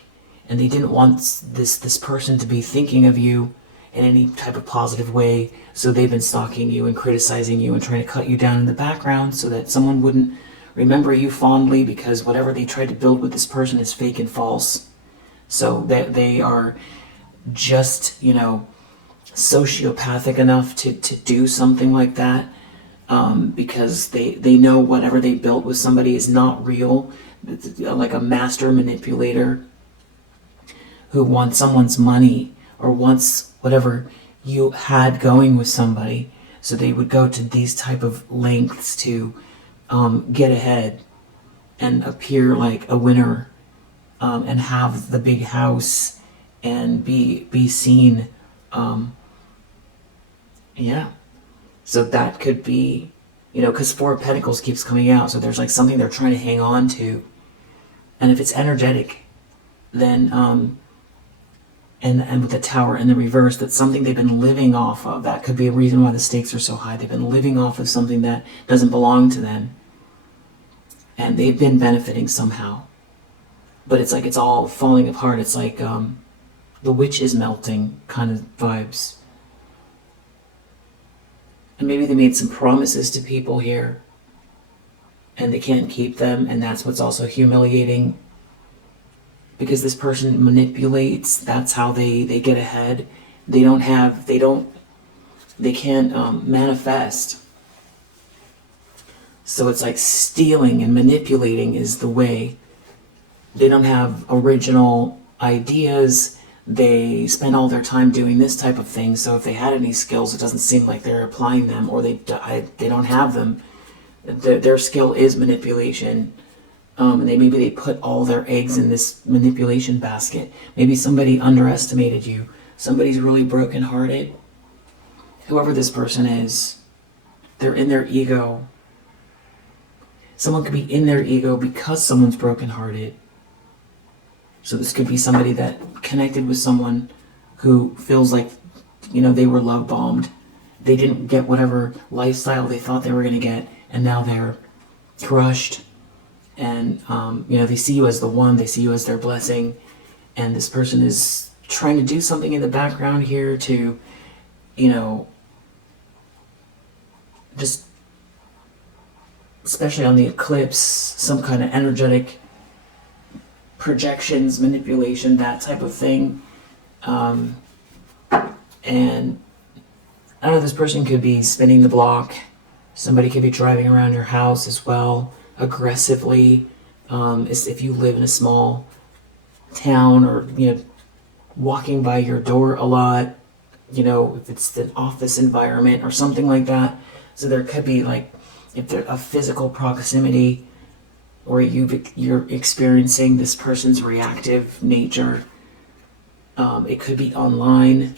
and they didn't want this person to be thinking of you in any type of positive way, so they've been stalking you and criticizing you and trying to cut you down in the background so that someone wouldn't remember you fondly, because whatever they tried to build with this person is fake and false. So that they are just, sociopathic enough to do something like that, because they know whatever they built with somebody is not real. It's like a master manipulator who wants someone's money or wants whatever you had going with somebody. So they would go to these type of lengths to get ahead and appear like a winner, and have the big house and be seen. Yeah. So that could be, because Four of Pentacles keeps coming out. So there's like something they're trying to hang on to. And if it's energetic, then, and with the Tower in the reverse, that's something they've been living off of. That could be a reason why the stakes are so high. They've been living off of something that doesn't belong to them. And they've been benefiting somehow. But it's like it's all falling apart. It's like the witch is melting kind of vibes. And maybe they made some promises to people here and they can't keep them, and that's what's also humiliating, because this person manipulates. That's how they get ahead. They can't manifest. So it's like stealing and manipulating is the way. They don't have original ideas. They spend all their time doing this type of thing. So if they had any skills, it doesn't seem like they're applying them, or they don't have them. Their skill is manipulation. And maybe they put all their eggs in this manipulation basket. Maybe somebody underestimated you. Somebody's really brokenhearted. Whoever this person is, they're in their ego. Someone could be in their ego because someone's brokenhearted. So this could be somebody that connected with someone who feels like, they were love bombed. They didn't get whatever lifestyle they thought they were going to get, and now they're crushed. And, they see you as the one, they see you as their blessing. And this person is trying to do something in the background here to, just, especially on the eclipse, some kind of energetic projections, manipulation, that type of thing. And I don't know, this person could be spinning the block. Somebody could be driving around your house as well, aggressively. If you live in a small town, or, walking by your door a lot, if it's an office environment or something like that. So there could be like, if there's a physical proximity, or you're experiencing this person's reactive nature. It could be online.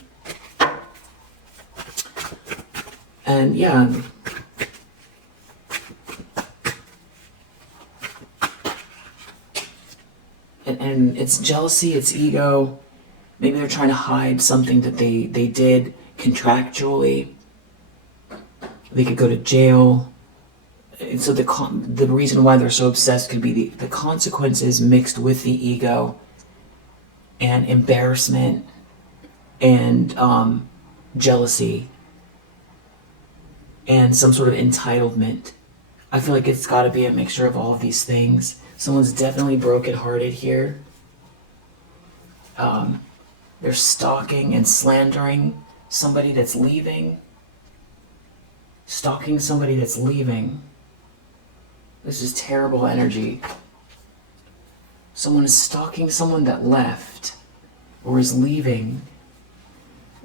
And yeah. And it's jealousy, it's ego. Maybe they're trying to hide something that they did contractually. They could go to jail. And so the reason why they're so obsessed could be the consequences mixed with the ego and embarrassment and jealousy and some sort of entitlement. I feel like it's got to be a mixture of all of these things. Someone's definitely brokenhearted here. They're stalking and slandering somebody that's leaving. Stalking somebody that's leaving. This is terrible energy. Someone is stalking someone that left or is leaving.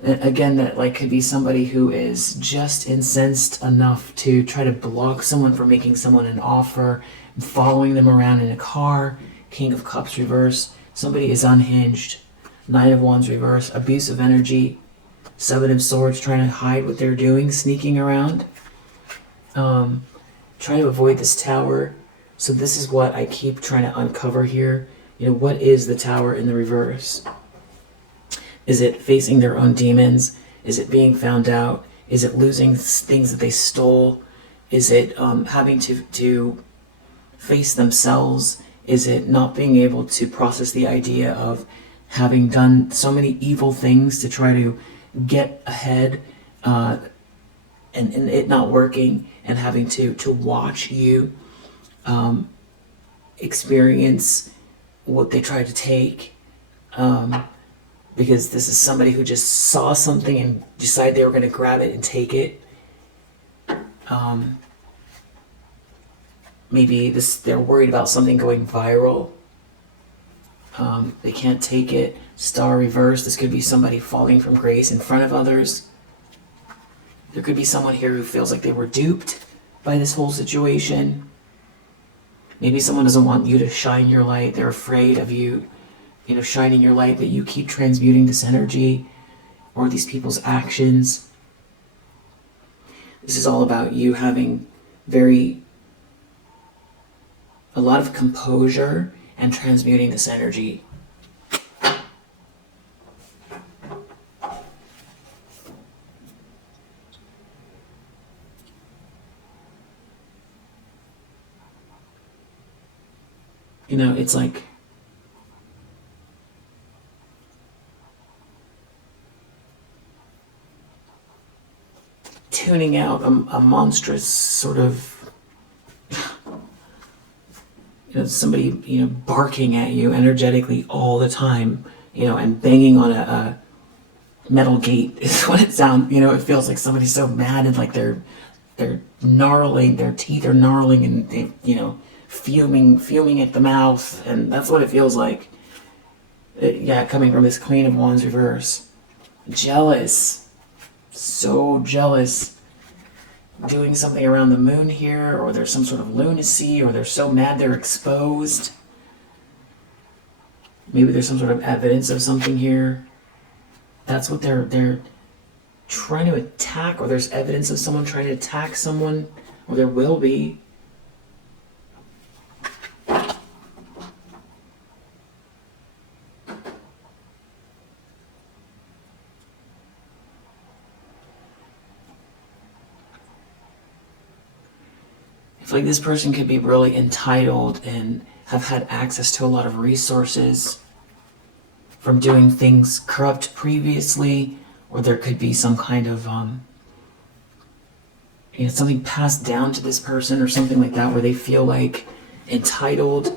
Again, that could be somebody who is just incensed enough to try to block someone from making someone an offer, following them around in a car. King of Cups reverse. Somebody is unhinged. Knight of Wands reverse. Abusive energy. Seven of Swords, trying to hide what they're doing, sneaking around. Trying to avoid this Tower. So this is what I keep trying to uncover here. What is the Tower in the reverse? Is it facing their own demons? Is it being found out? Is it losing things that they stole? Is it having to face themselves? Is it not being able to process the idea of having done so many evil things to try to get ahead, and it not working, and having to watch you experience what they tried to take? because this is somebody who just saw something and decided they were going to grab it and take it. Maybe they're worried about something going viral. They can't take it. Star reverse. This could be somebody falling from grace in front of others. There could be someone here who feels like they were duped by this whole situation. Maybe someone doesn't want you to shine your light. They're afraid of you, shining your light, that you keep transmuting this energy or these people's actions. This is all about you having a lot of composure and transmuting this energy. It's like tuning out a monstrous sort of somebody barking at you energetically all the time, and banging on a metal gate is what it sounds. It feels like somebody's so mad and like they're gnarling, their teeth are gnarling, and they fuming at the mouth, and that's what it feels like. Coming from this Queen of Wands reverse. Jealous. So jealous. Doing something around the moon here, or there's some sort of lunacy, or they're so mad they're exposed. Maybe there's some sort of evidence of something here. That's what they're trying to attack, or there's evidence of someone trying to attack someone, or there will be. I feel like this person could be really entitled and have had access to a lot of resources from doing things corrupt previously, or there could be some kind of something passed down to this person or something like that, where they feel like entitled,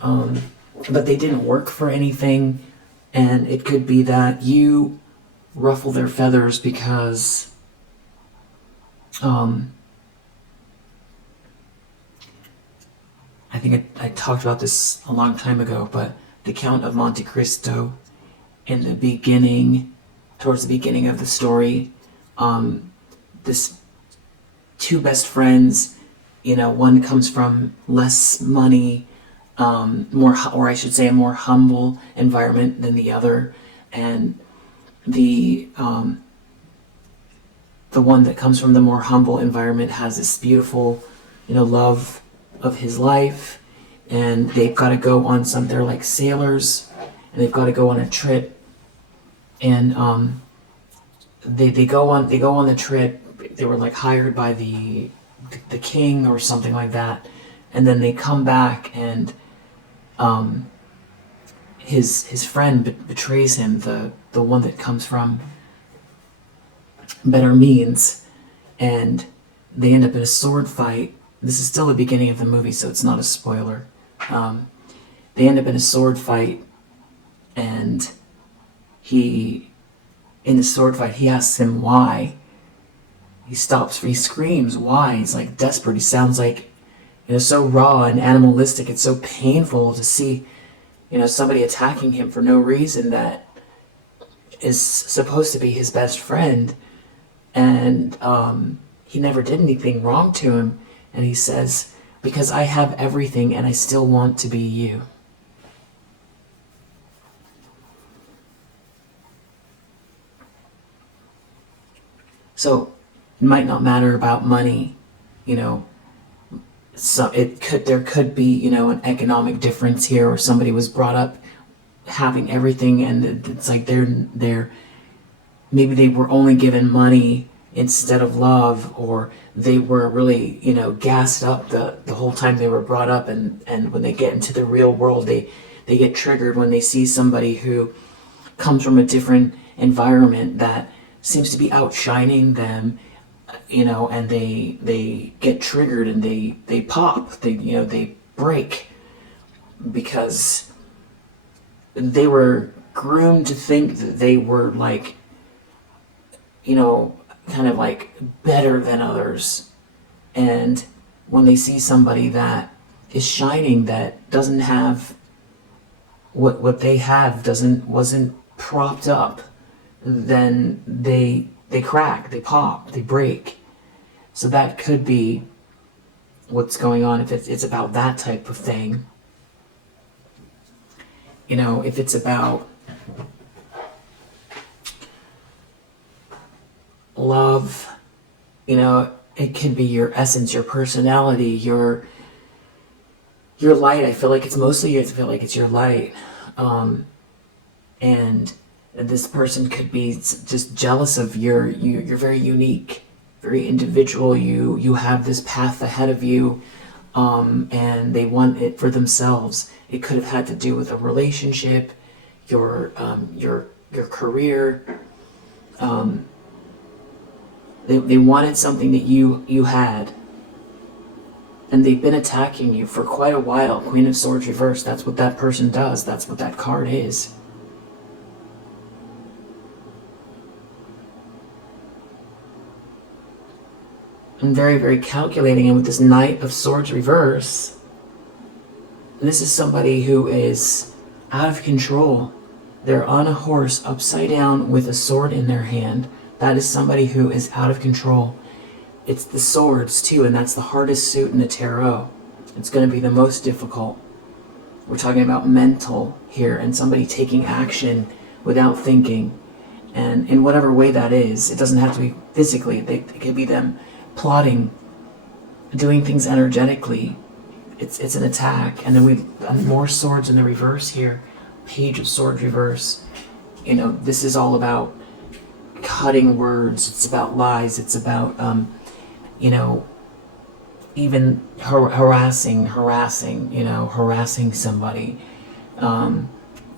but they didn't work for anything. And it could be that you ruffle their feathers because I think I talked about this a long time ago, but the Count of Monte Cristo, in the beginning, towards the beginning of the story, this two best friends, one comes from less money, or I should say a more humble environment than the other, and the one that comes from the more humble environment has this beautiful, love of his life, and they've got to go on they're like sailors, and they've got to go on a trip, and they go on the trip. They were like hired by the king or something like that, and then they come back, and his friend betrays him, the one that comes from better means, and they end up in a sword fight. This is still the beginning of the movie, so it's not a spoiler. They end up in a sword fight, and in the sword fight, he asks him why. He screams, why? He's like desperate. He sounds like, so raw and animalistic. It's so painful to see, somebody attacking him for no reason that is supposed to be his best friend. And he never did anything wrong to him. And he says, because I have everything and I still want to be you. So it might not matter about money, so there could be, an economic difference here, or somebody was brought up having everything, and it's like maybe they were only given money instead of love, or they were really, gassed up the whole time they were brought up, and when they get into the real world, they get triggered when they see somebody who comes from a different environment that seems to be outshining them, and they get triggered, and they pop, they break, because they were groomed to think that they were like, kind of like better than others. And when they see somebody that is shining, that doesn't have what they have, wasn't propped up, then they crack, they pop, they break. So that could be what's going on if it's about that type of thing. If it's about love, it could be your essence, your personality, your light. I feel like it's your light. And this person could be just jealous of you're very unique, very individual. You have this path ahead of you, and they want it for themselves. It could have had to do with a relationship, your career. They wanted something that you had, and they've been attacking you for quite a while. Queen of Swords reversed. That's what that person does. That's what that card is. And very, very calculating. And with this Knight of Swords reverse, this is somebody who is out of control. They're on a horse upside down with a sword in their hand. That is somebody who is out of control. It's the swords too, and that's the hardest suit in the tarot. It's going to be the most difficult. We're talking about mental here, and somebody taking action without thinking. And in whatever way that is, it doesn't have to be physically. It could be them plotting, doing things energetically. It's an attack. And then more swords in the reverse here. Page of Swords reverse. This is all about cutting words. It's about lies. It's about even harassing somebody,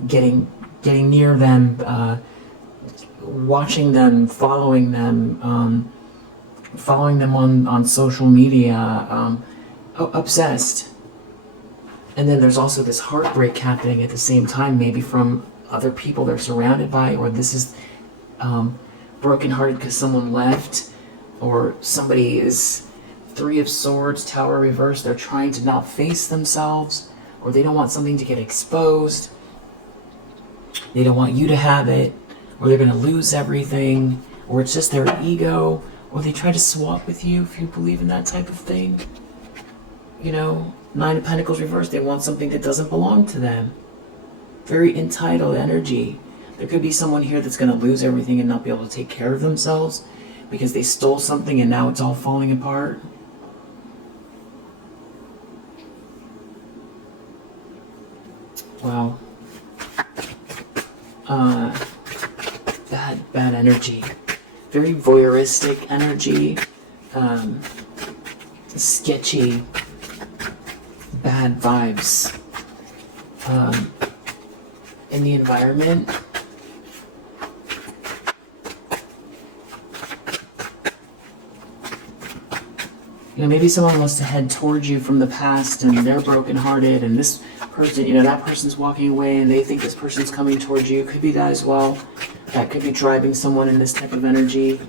getting near them, watching them, following them on social media, obsessed. And then there's also this heartbreak happening at the same time, maybe from other people they're surrounded by, or this is brokenhearted because someone left, or somebody is Three of Swords, Tower reversed. They're trying to not face themselves, or they don't want something to get exposed. They don't want you to have it, or they're going to lose everything, or it's just their ego, or they try to swap with you if you believe in that type of thing. Nine of Pentacles reversed. They want something that doesn't belong to them. Very entitled energy. There could be someone here that's going to lose everything and not be able to take care of themselves because they stole something and now it's all falling apart. Wow. Bad energy. Very voyeuristic energy. Sketchy. Bad vibes. In the environment. Maybe someone wants to head towards you from the past and they're brokenhearted, and this person, that person's walking away and they think this person's coming towards you. Could be that as well. That could be driving someone in this type of energy.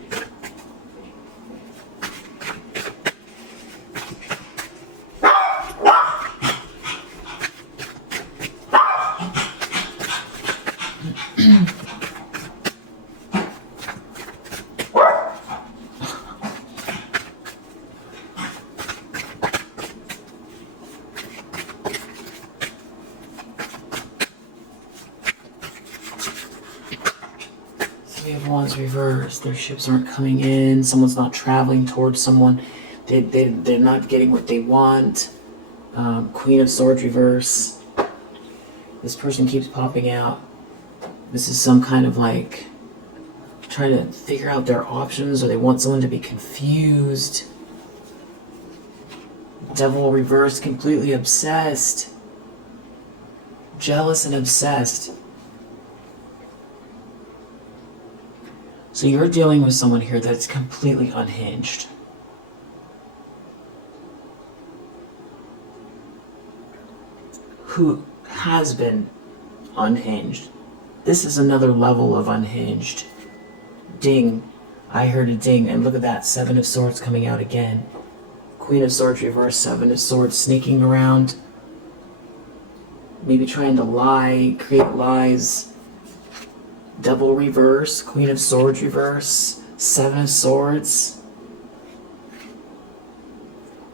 Reversed. Their ships aren't coming in. Someone's not traveling towards someone. They're not getting what they want. Queen of Swords reverse. This person keeps popping out. This is some kind of like trying to figure out their options, or they want someone to be confused. Devil reverse, completely obsessed. Jealous and obsessed. So you're dealing with someone here that's completely unhinged. Who has been unhinged. This is another level of unhinged. Ding. I heard a ding, and look at that, Seven of Swords coming out again. Queen of Swords reverse, Seven of Swords sneaking around. Maybe trying to lie, create lies. Devil reverse, Queen of Swords reverse, Seven of Swords.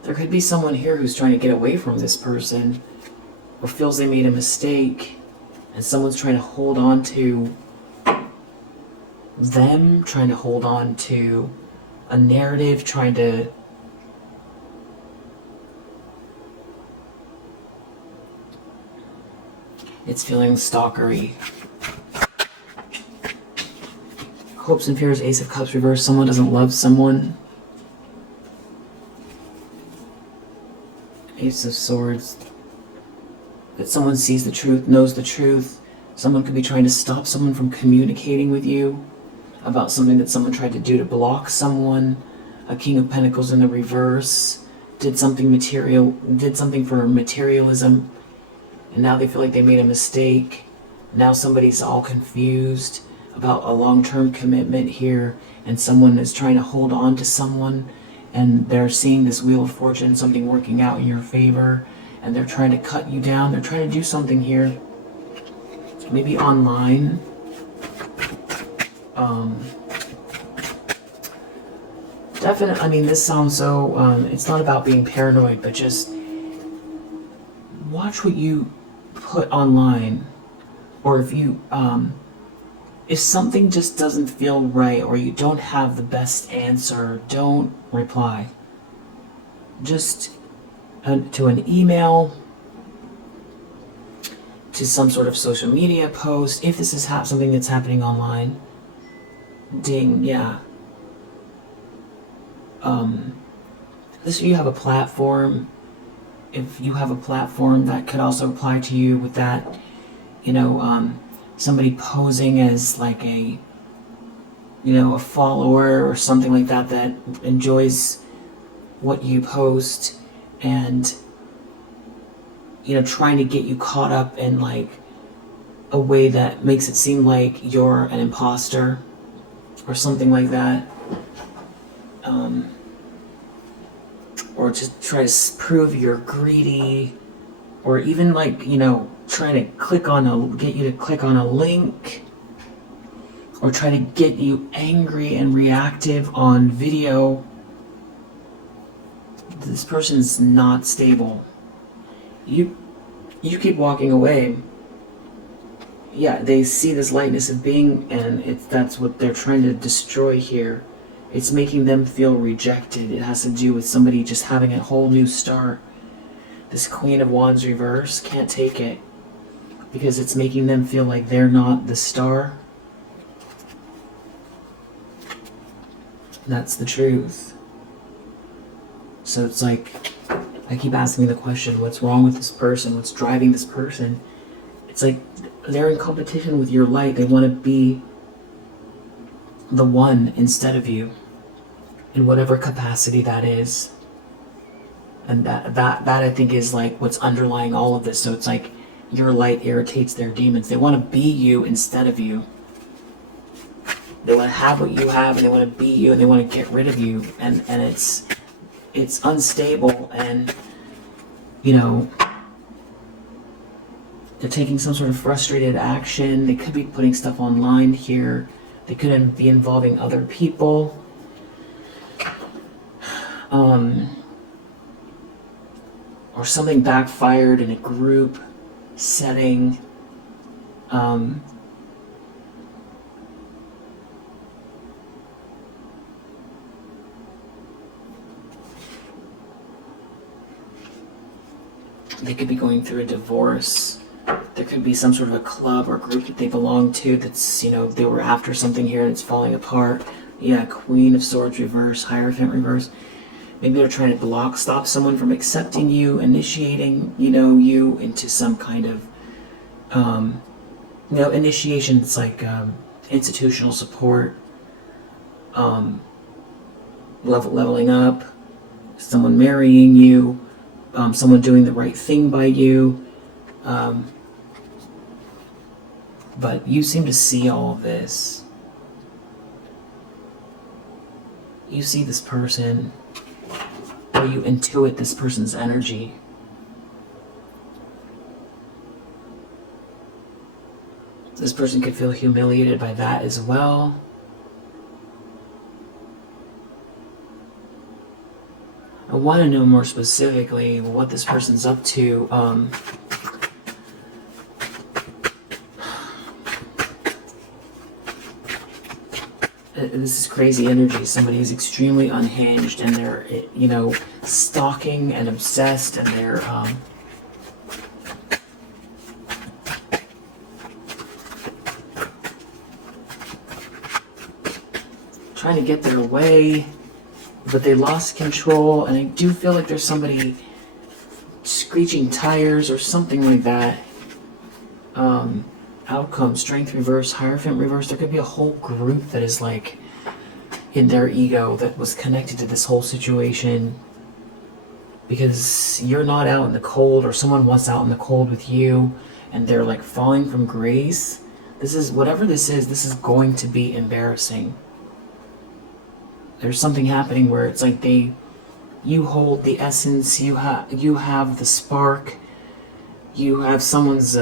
There could be someone here who's trying to get away from this person, or feels they made a mistake, and someone's trying to hold on to them, trying to hold on to a narrative, trying to it's feeling stalkery. Hopes and fears, Ace of Cups reverse. Someone doesn't love someone. Ace of Swords. That someone sees the truth, knows the truth. Someone could be trying to stop someone from communicating with you about something that someone tried to do to block someone. A King of Pentacles in the reverse. Did something for materialism. And now they feel like they made a mistake. Now somebody's all confused about a long-term commitment here, and someone is trying to hold on to someone, and they're seeing this Wheel of Fortune, something working out in your favor, and they're trying to cut you down. They're trying to do something here. Maybe online. Definitely, I mean, this sounds so, it's not about being paranoid, but just watch what you put online, or if something just doesn't feel right, or you don't have the best answer, don't reply. Just to an email, to some sort of social media post, if this is something that's happening online. Ding, yeah. If you have a platform, that could also apply to you with that, somebody posing as like a follower or something like that enjoys what you post, and trying to get you caught up in like a way that makes it seem like you're an imposter or something like that. Or just try to prove you're greedy, or even like, trying to get you to click on a link, or try to get you angry and reactive on video. This person's not stable. You keep walking away. Yeah, they see this lightness of being, and that's what they're trying to destroy here. It's making them feel rejected. It has to do with somebody just having a whole new start. This Queen of Wands reverse can't take it, because it's making them feel like they're not the star. That's the truth. So it's like, I keep asking the question, what's wrong with this person? What's driving this person? It's like they're in competition with your light. They want to be the one instead of you, in whatever capacity that is. And that I think is like what's underlying all of this. So it's like your light irritates their demons. They want to be you instead of you. They want to have what you have, and they want to be you, and they want to get rid of you. And it's unstable, and they're taking some sort of frustrated action. They could be putting stuff online here. They could be involving other people. Or something backfired in a group setting. They could be going through a divorce. There could be some sort of a club or group that they belong to that's, they were after something here and it's falling apart. Yeah, Queen of Swords reverse, Hierophant reverse. Maybe they're trying to stop someone from accepting you, initiating, you into some kind of, initiation. It's like institutional support, leveling up, someone marrying you, someone doing the right thing by you. But you seem to see all of this. You see this person, or you intuit this person's energy. This person could feel humiliated by that as well. I want to know more specifically what this person's up to. This is crazy energy. Somebody is extremely unhinged, and they're, you know, stalking and obsessed, and they're trying to get their way, but they lost control. And I do feel like there's somebody screeching tires or something like that. Outcome, strength reverse, hierophant reverse. There could be a whole group that is like in their ego that was connected to this whole situation, because you're not out in the cold, or someone was out in the cold with you, and they're like falling from grace. This is, whatever this is going to be embarrassing. There's something happening where it's like you hold the essence, you have the spark, you have someone's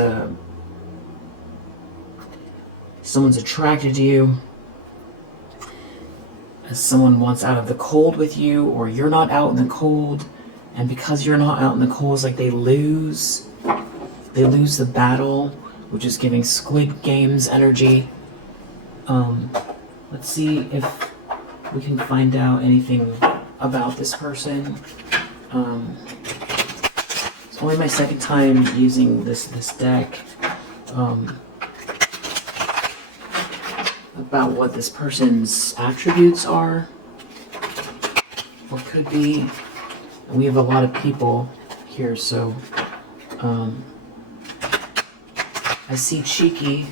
attracted to you, as someone wants out of the cold with you, or you're not out in the cold, and because you're not out in the cold, it's like they lose the battle, which is giving Squid Games energy. Let's see if we can find out anything about this person. It's only my second time using this deck. About what this person's attributes are, or could be. And we have a lot of people here, so I see cheeky,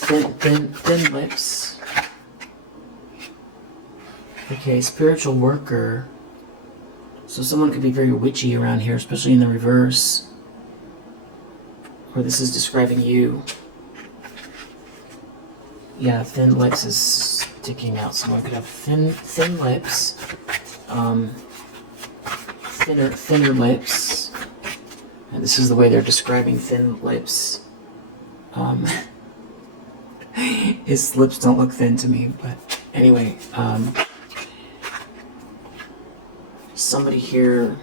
thin lips. Okay, spiritual worker. So someone could be very witchy around here, especially in the reverse. Or this is describing you. Yeah, thin lips is sticking out. Someone could have thin lips, thinner lips, and this is the way they're describing thin lips. His lips don't look thin to me, but anyway, somebody here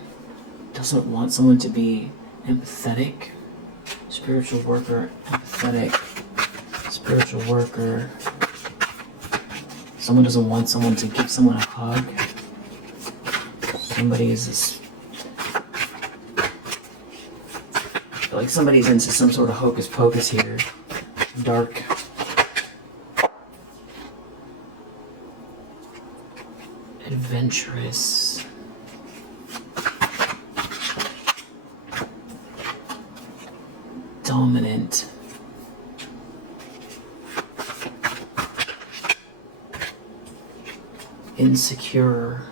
doesn't want someone to be empathetic. Spiritual worker, empathetic. Spiritual worker. Someone doesn't want someone to give someone a hug. Somebody is this. Like somebody's into some sort of hocus pocus here. Dark. Adventurous. Dominant. Insecure.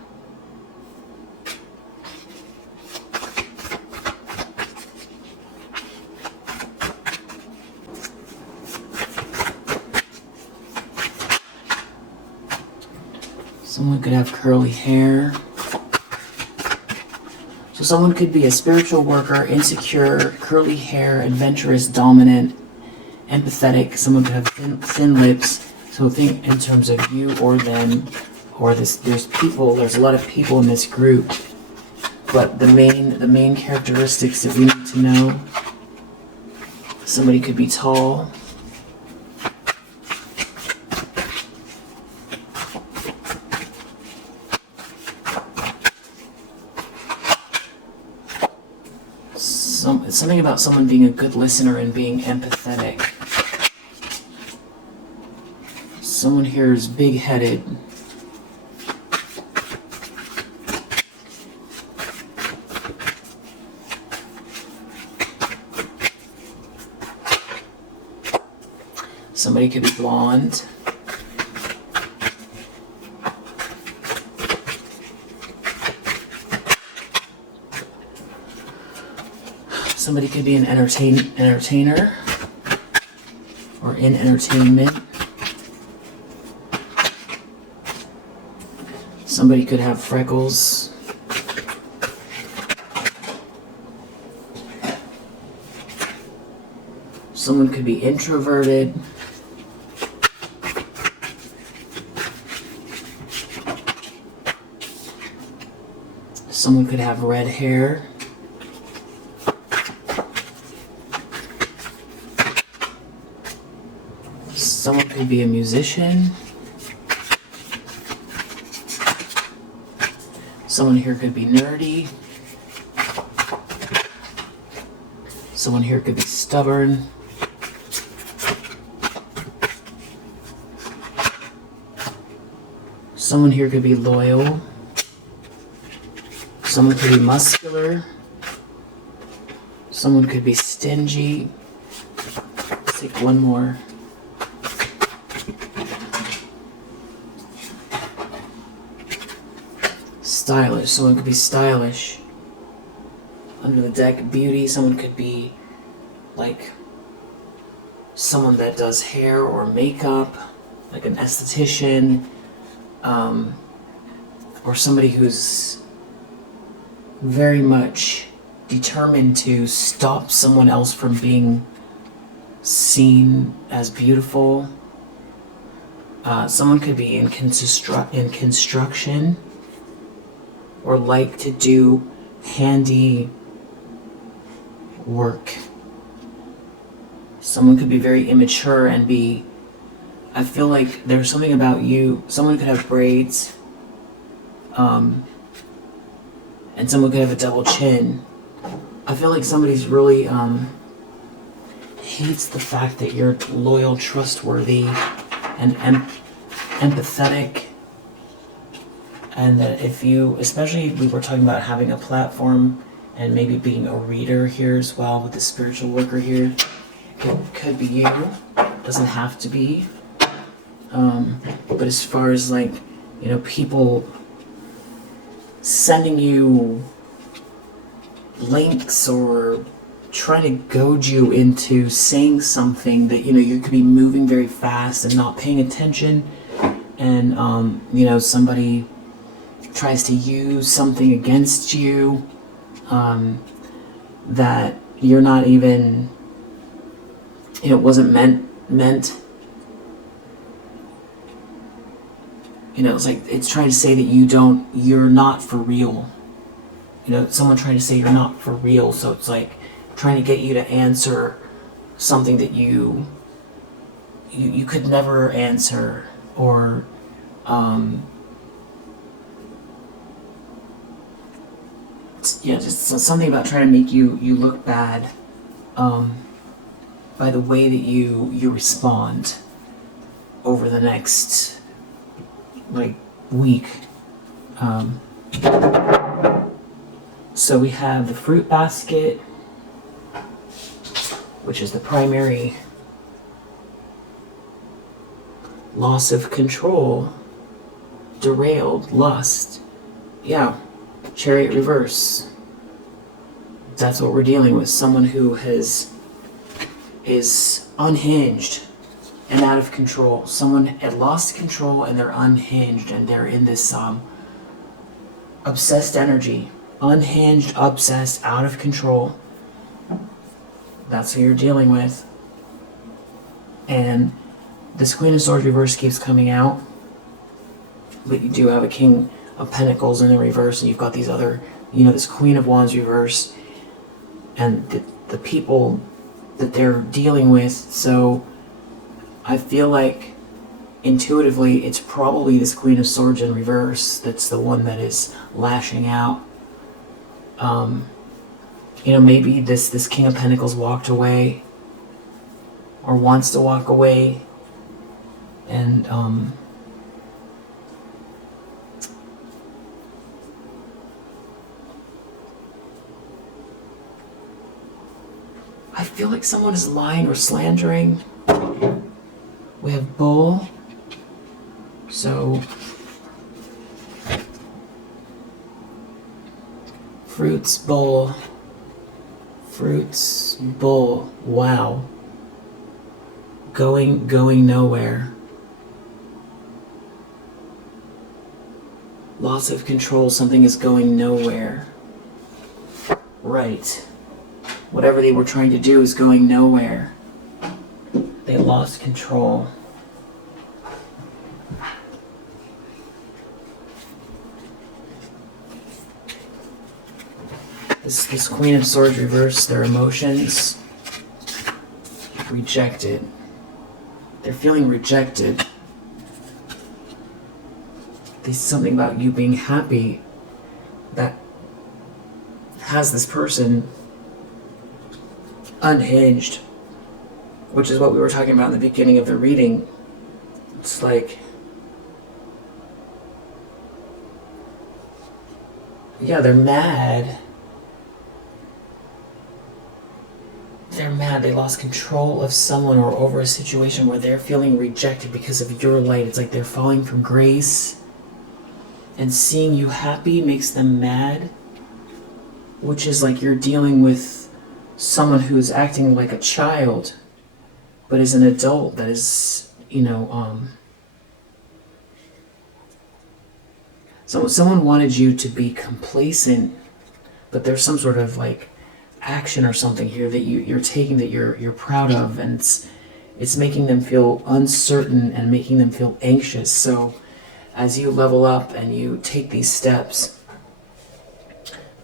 Someone could have curly hair. So someone could be a spiritual worker, insecure, curly hair, adventurous, dominant, empathetic. Someone could have thin lips. So think in terms of you or them, or this. There's people. There's a lot of people in this group. But the main characteristics that we need to know. Somebody could be tall. Something about someone being a good listener and being empathetic. Someone here is big-headed. Somebody could be blonde. Somebody could be an entertainer or in entertainment. Somebody could have freckles. Someone could be introverted. Someone could have red hair. Someone could be a musician. Someone here could be nerdy. Someone here could be stubborn. Someone here could be loyal. Someone could be muscular. Someone could be stingy. Let's take one more. Stylish. Someone could be stylish. Under the deck, beauty. Someone could be like someone that does hair or makeup, like an esthetician, or somebody who's very much determined to stop someone else from being seen as beautiful. Someone could be in construction or like to do handy work. Someone could be very immature and be, I feel like there's something about you, someone could have braids, and someone could have a double chin. I feel like somebody's really hates the fact that you're loyal, trustworthy, and empathetic. And that if you, especially if we were talking about having a platform and maybe being a reader here as well with the spiritual worker here, it could be you, doesn't have to be. But as far as like, you know, people sending you links or trying to goad you into saying something that, you know, you could be moving very fast and not paying attention, and you know, somebody tries to use something against you that you're not even, you know, it wasn't meant. You know, it's like it's trying to say that you're not for real. You know, someone trying to say you're not for real, so it's like trying to get you to answer something that you could never answer, or just something about trying to make you look bad by the way that you respond over the next like week. So we have the fruit basket, which is the primary loss of control, derailed, lust. Yeah, chariot reverse. That's what we're dealing with. Someone who is unhinged and out of control. Someone had lost control and they're unhinged and they're in this obsessed energy. Unhinged, obsessed, out of control. That's who you're dealing with. And this Queen of Swords reverse keeps coming out. But you do have a King of Pentacles in the reverse, and you've got these other, you know, this Queen of Wands reverse, and the people that they're dealing with. So I feel like intuitively it's probably this Queen of Swords in reverse that's the one that is lashing out. You know, maybe this King of Pentacles walked away or wants to walk away, and I feel like someone is lying or slandering. We have Bull. So fruits, Bull, Fruits, bull, wow. Going nowhere. Loss of control, something is going nowhere. Right. Whatever they were trying to do is going nowhere. They lost control. This Queen of Swords reverse, their emotions, rejected. They're feeling rejected. There's something about you being happy that has this person unhinged, which is what we were talking about in the beginning of the reading. It's like, yeah, they're mad. They're mad. They lost control of someone or over a situation where they're feeling rejected because of your light. It's like they're falling from grace, and seeing you happy makes them mad, which is like you're dealing with someone who's acting like a child but is an adult that is, so someone wanted you to be complacent, but there's some sort of like action or something here that you're taking that you're proud of, and it's making them feel uncertain and making them feel anxious. So as you level up and you take these steps,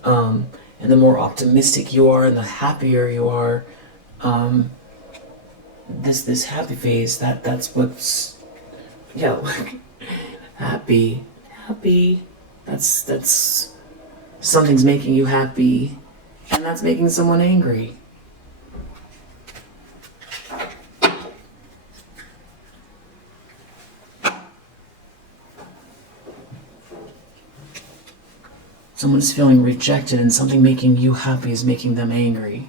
and the more optimistic you are and the happier you are, this happy phase, that's what's, yeah, like happy, that's something's making you happy, and that's making someone angry. Someone's feeling rejected, and something making you happy is making them angry.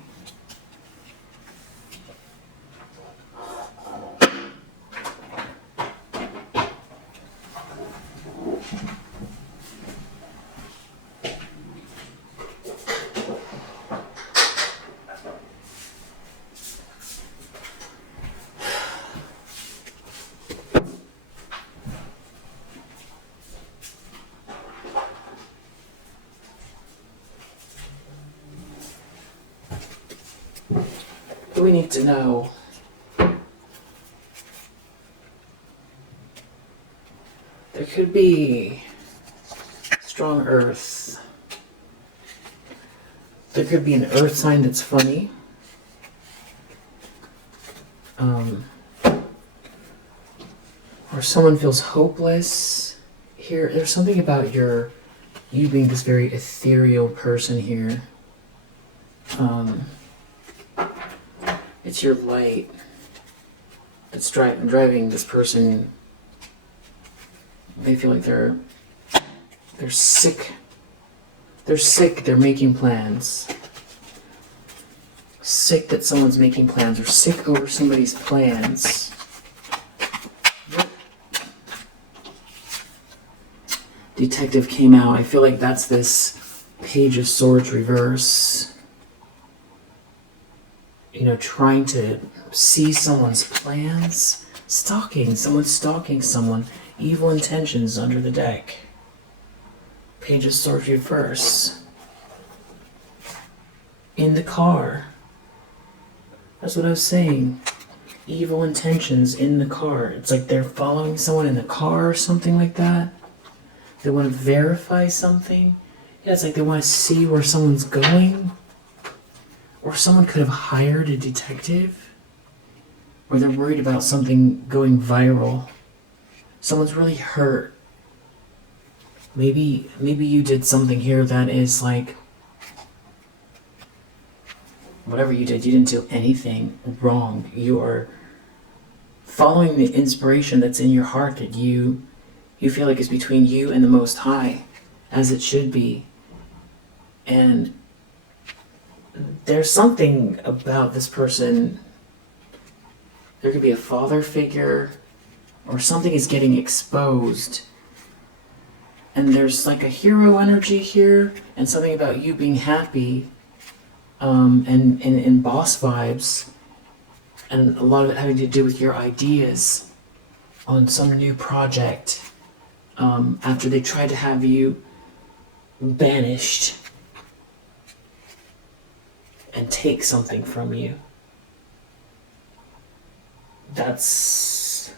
We need to know. There could be strong earth. There could be an earth sign that's funny. Or someone feels hopeless. Here, there's something about you being this very ethereal person here. It's your light that's driving this person. They feel like they're sick. They're sick. They're making plans. Sick that someone's making plans, or sick over somebody's plans. Detective came out. I feel like that's this Page of Swords reverse. Trying to see someone's plans. Someone's stalking someone. Evil intentions under the deck. Page of Swords reverse. In the car. That's what I was saying. Evil intentions in the car. It's like they're following someone in the car or something like that. They want to verify something. Yeah, it's like they want to see where someone's going. Or someone could have hired a detective. Or they're worried about something going viral. Someone's really hurt. Maybe you did something here that is like, whatever you did, you didn't do anything wrong. You are following the inspiration that's in your heart that you feel like is between you and the Most High, as it should be. And there's something about this person. There could be a father figure, or something is getting exposed. And there's like a hero energy here, and something about you being happy. and boss vibes, and a lot of it having to do with your ideas on some new project, after they tried to have you banished and take something from you. That's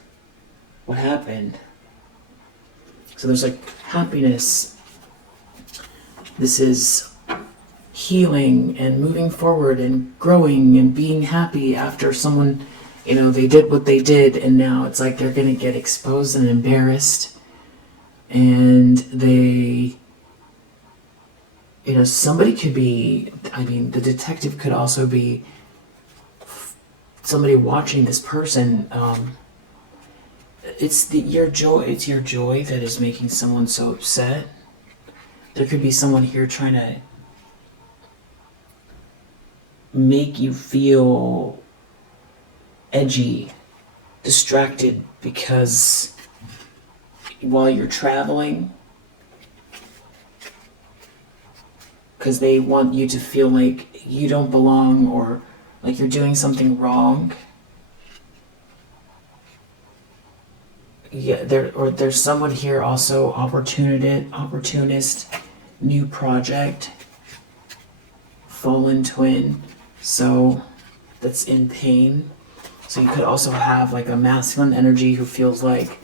what happened. So there's like happiness. This is healing and moving forward and growing and being happy after someone, they did what they did, and now it's like they're gonna get exposed and embarrassed, and they, somebody could be, the detective could also be somebody watching this person. It's your joy that is making someone so upset. There could be someone here trying to make you feel edgy, distracted, because while you're traveling, because they want you to feel like you don't belong or like you're doing something wrong. Yeah, there's someone here also opportunist, new project, fallen twin, so that's in pain. So you could also have like a masculine energy who feels like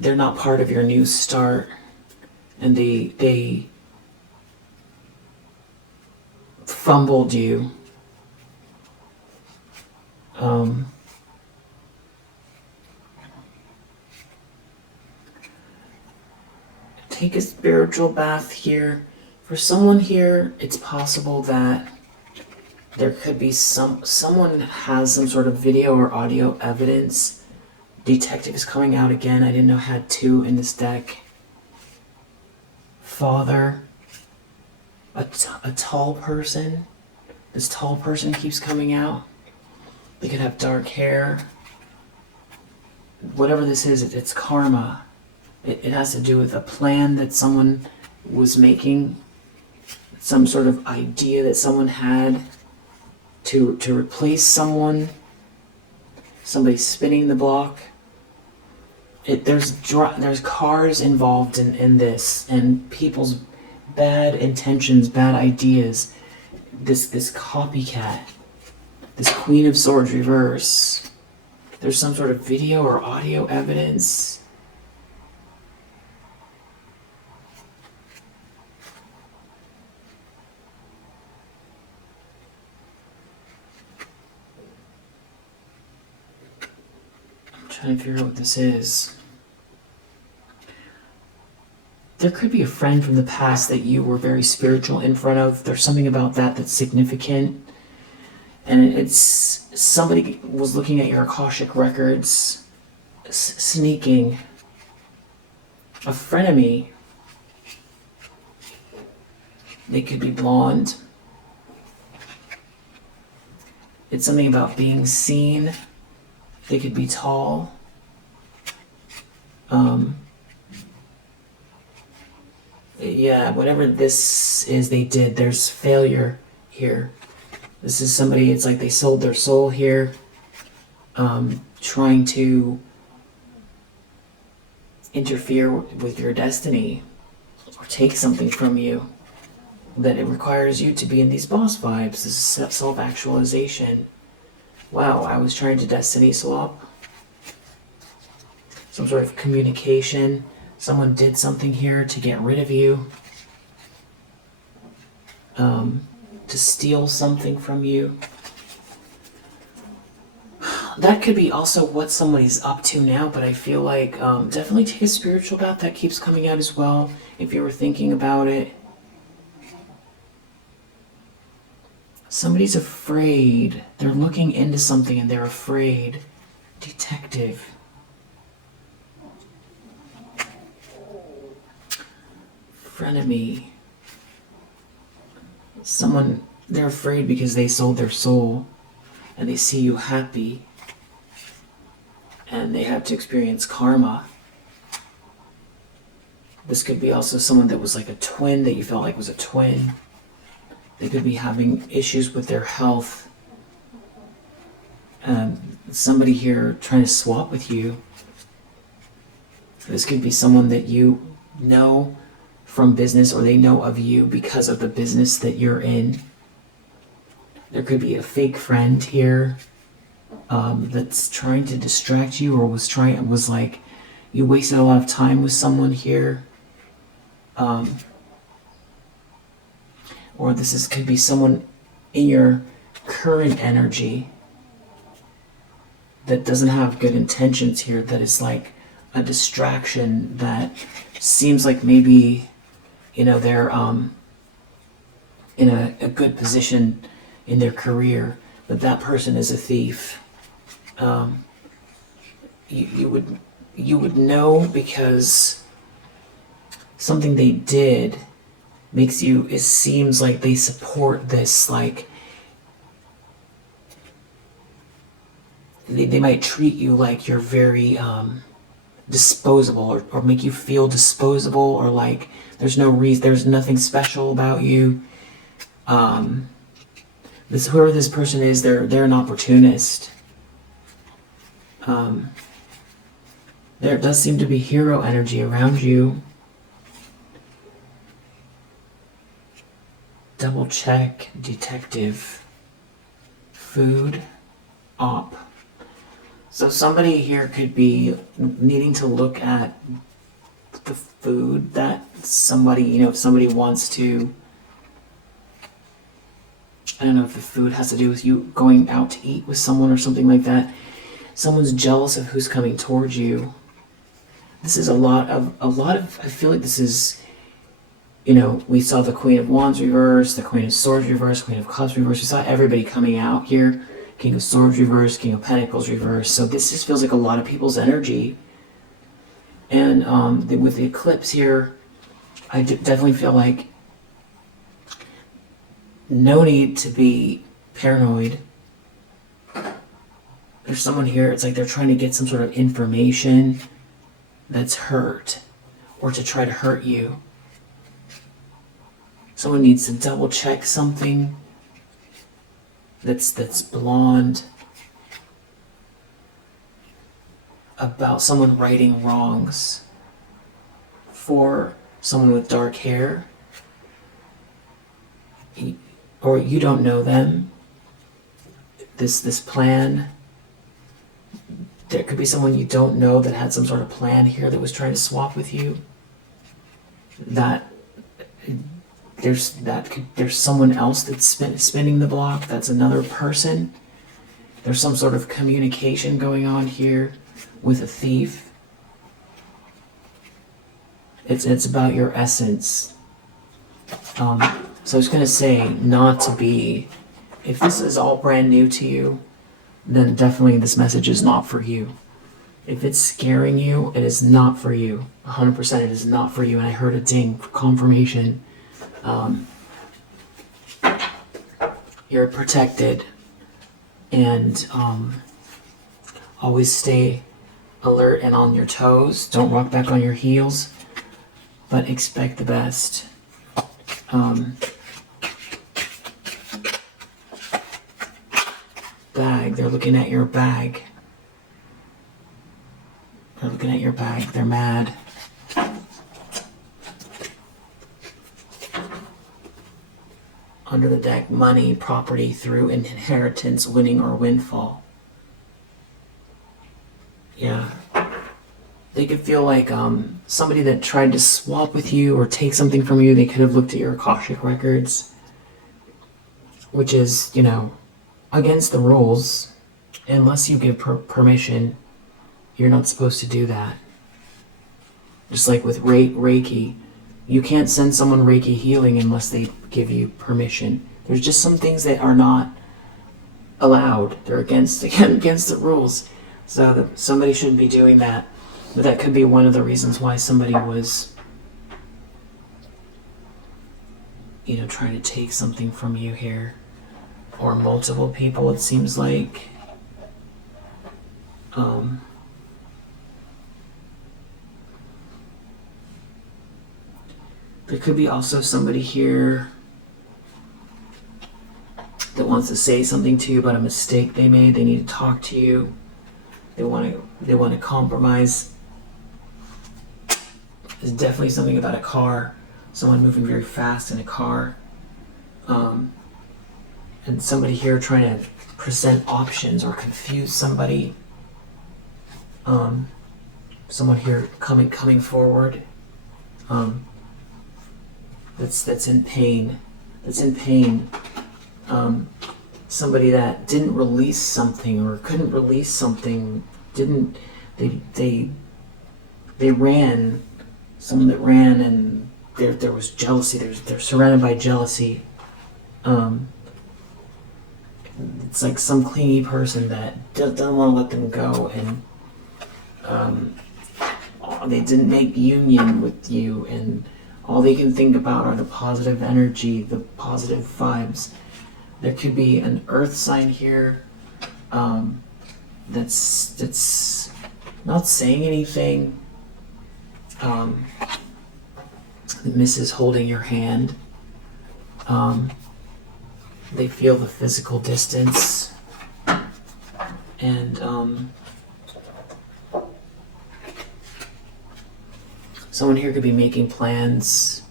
they're not part of your new start, and they fumbled you. Take a spiritual bath here. For someone here, it's possible that there could be someone has some sort of video or audio evidence. Detective is coming out again. I didn't know I had two in this deck. Father, a tall person. This tall person keeps coming out. They could have dark hair. Whatever this is, it's karma. It has to do with a plan that someone was making, some sort of idea that someone had to replace someone. Somebody's spinning the block. There's cars involved in this, and people's bad intentions, bad ideas. This copycat, this Queen of Swords reverse. There's some sort of video or audio evidence. Trying to figure out what this is. There could be a friend from the past that you were very spiritual in front of. There's something about that that's significant. And it's somebody was looking at your Akashic records, sneaking. A frenemy. They could be blonde. It's something about being seen. They could be tall. Yeah, whatever this is they did, there's failure here. This is somebody, it's like they sold their soul here, trying to interfere with your destiny or take something from you, that it requires you to be in these boss vibes. This is self-actualization. Wow, I was trying to destiny swap. Some sort of communication. Someone did something here to get rid of you. To steal something from you. That could be also what somebody's up to now, but I feel like definitely take a spiritual bath. That keeps coming out as well, if you were thinking about it. Somebody's afraid. They're looking into something and they're afraid. Detective. Frenemy. Someone, they're afraid because they sold their soul and they see you happy and they have to experience karma. This could be also someone that was like a twin, that you felt like was a twin. They could be having issues with their health. Somebody here trying to swap with you. This could be someone that you know from business, or they know of you because of the business that you're in. There could be a fake friend here that's trying to distract you, or was like, you wasted a lot of time with someone here. Or could be someone in your current energy that doesn't have good intentions here, that is like a distraction, that seems like maybe, they're in a good position in their career, but that person is a thief. You would know, because something they did it seems like they support this, like they might treat you like you're very disposable, or make you feel disposable, or like there's no reason, there's nothing special about you. Whoever this person is, they're an opportunist. There does seem to be hero energy around you. Double check, detective, food, op. So somebody here could be needing to look at the food that somebody, if somebody wants to, I don't know if the food has to do with you going out to eat with someone or something like that. Someone's jealous of who's coming towards you. This is a lot of, I feel like this is, we saw the Queen of Wands reverse, the Queen of Swords reverse, Queen of Cups reverse. We saw everybody coming out here. King of Swords reverse, King of Pentacles reverse. So this just feels like a lot of people's energy. And with the eclipse here, I definitely feel like no need to be paranoid. There's someone here, it's like they're trying to get some sort of information that's hurt, or to try to hurt you. Someone needs to double check something that's blonde, about someone righting wrongs for someone with dark hair, or you don't know them. This plan, there could be someone you don't know that had some sort of plan here, that was trying to swap with you. There's someone else that's spinning the block. That's another person. There's some sort of communication going on here with a thief. It's about your essence. So I was going to say, not to be, if this is all brand new to you, then definitely this message is not for you. If it's scaring you, it is not for you. 100% it is not for you. And I heard a ding for confirmation. You're protected, and always stay alert and on your toes. Don't walk back on your heels, but expect the best. Bag, they're looking at your bag. They're looking at your bag, they're mad. Under the deck, money, property through inheritance, winning or windfall. Yeah. They could feel like somebody that tried to swap with you or take something from you, they could have looked at your Akashic records, which is, against the rules. Unless you give permission, you're not supposed to do that. Just like with Reiki, you can't send someone Reiki healing unless they give you permission. There's just some things that are not allowed. They're against the rules. So somebody shouldn't be doing that. But that could be one of the reasons why somebody was, trying to take something from you here. Or multiple people, it seems like. There could be also somebody here wants to say something to you about a mistake they made. They need to talk to you. They want to compromise. There's definitely something about a car. Someone moving very fast in a car. And somebody here trying to present options or confuse somebody. Someone here coming forward. That's in pain. Somebody that didn't release something or couldn't release something. They ran. Someone that ran, and there was jealousy. They're surrounded by jealousy. It's like some clingy person that doesn't want to let them go, and they didn't make union with you, and all they can think about are the positive energy, the positive vibes. There could be an earth sign here that's not saying anything. The mist is holding your hand. They feel the physical distance, and someone here could be making plans.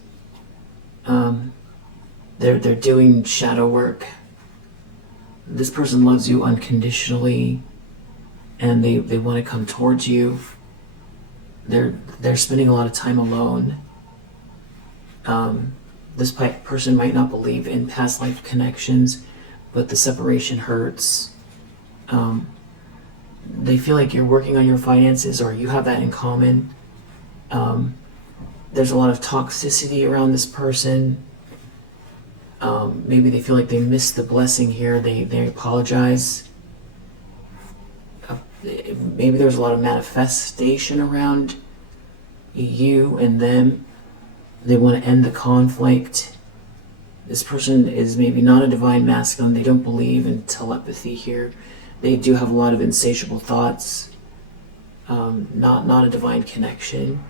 They're doing shadow work. This person loves you unconditionally, and they want to come towards you. They're spending a lot of time alone. This person might not believe in past life connections, but the separation hurts. They feel like you're working on your finances, or you have that in common. There's a lot of toxicity around this person. Maybe they feel like they missed the blessing here. They apologize. Maybe there's a lot of manifestation around you and them. They want to end the conflict. This person is maybe not a divine masculine. They don't believe in telepathy here. They do have a lot of insatiable thoughts. Not a divine connection.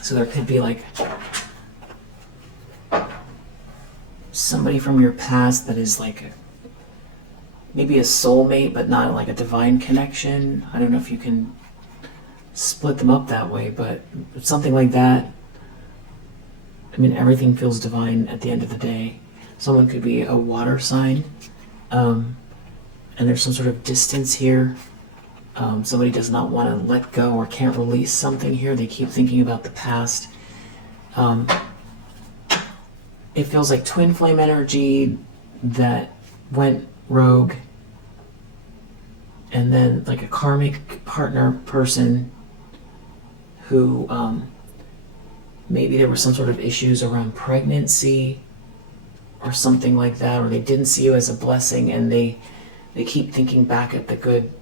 So there could be like somebody from your past that is like maybe a soulmate, but not like a divine connection. I don't know if you can split them up that way, but something like that. I mean, everything feels divine at the end of the day. Someone could be a water sign, and there's some sort of distance here. Somebody does not want to let go or can't release something here. They keep thinking about the past. It feels like twin flame energy that went rogue, and then like a karmic partner person who maybe there were some sort of issues around pregnancy or something like that, or they didn't see you as a blessing, and they keep thinking back at the good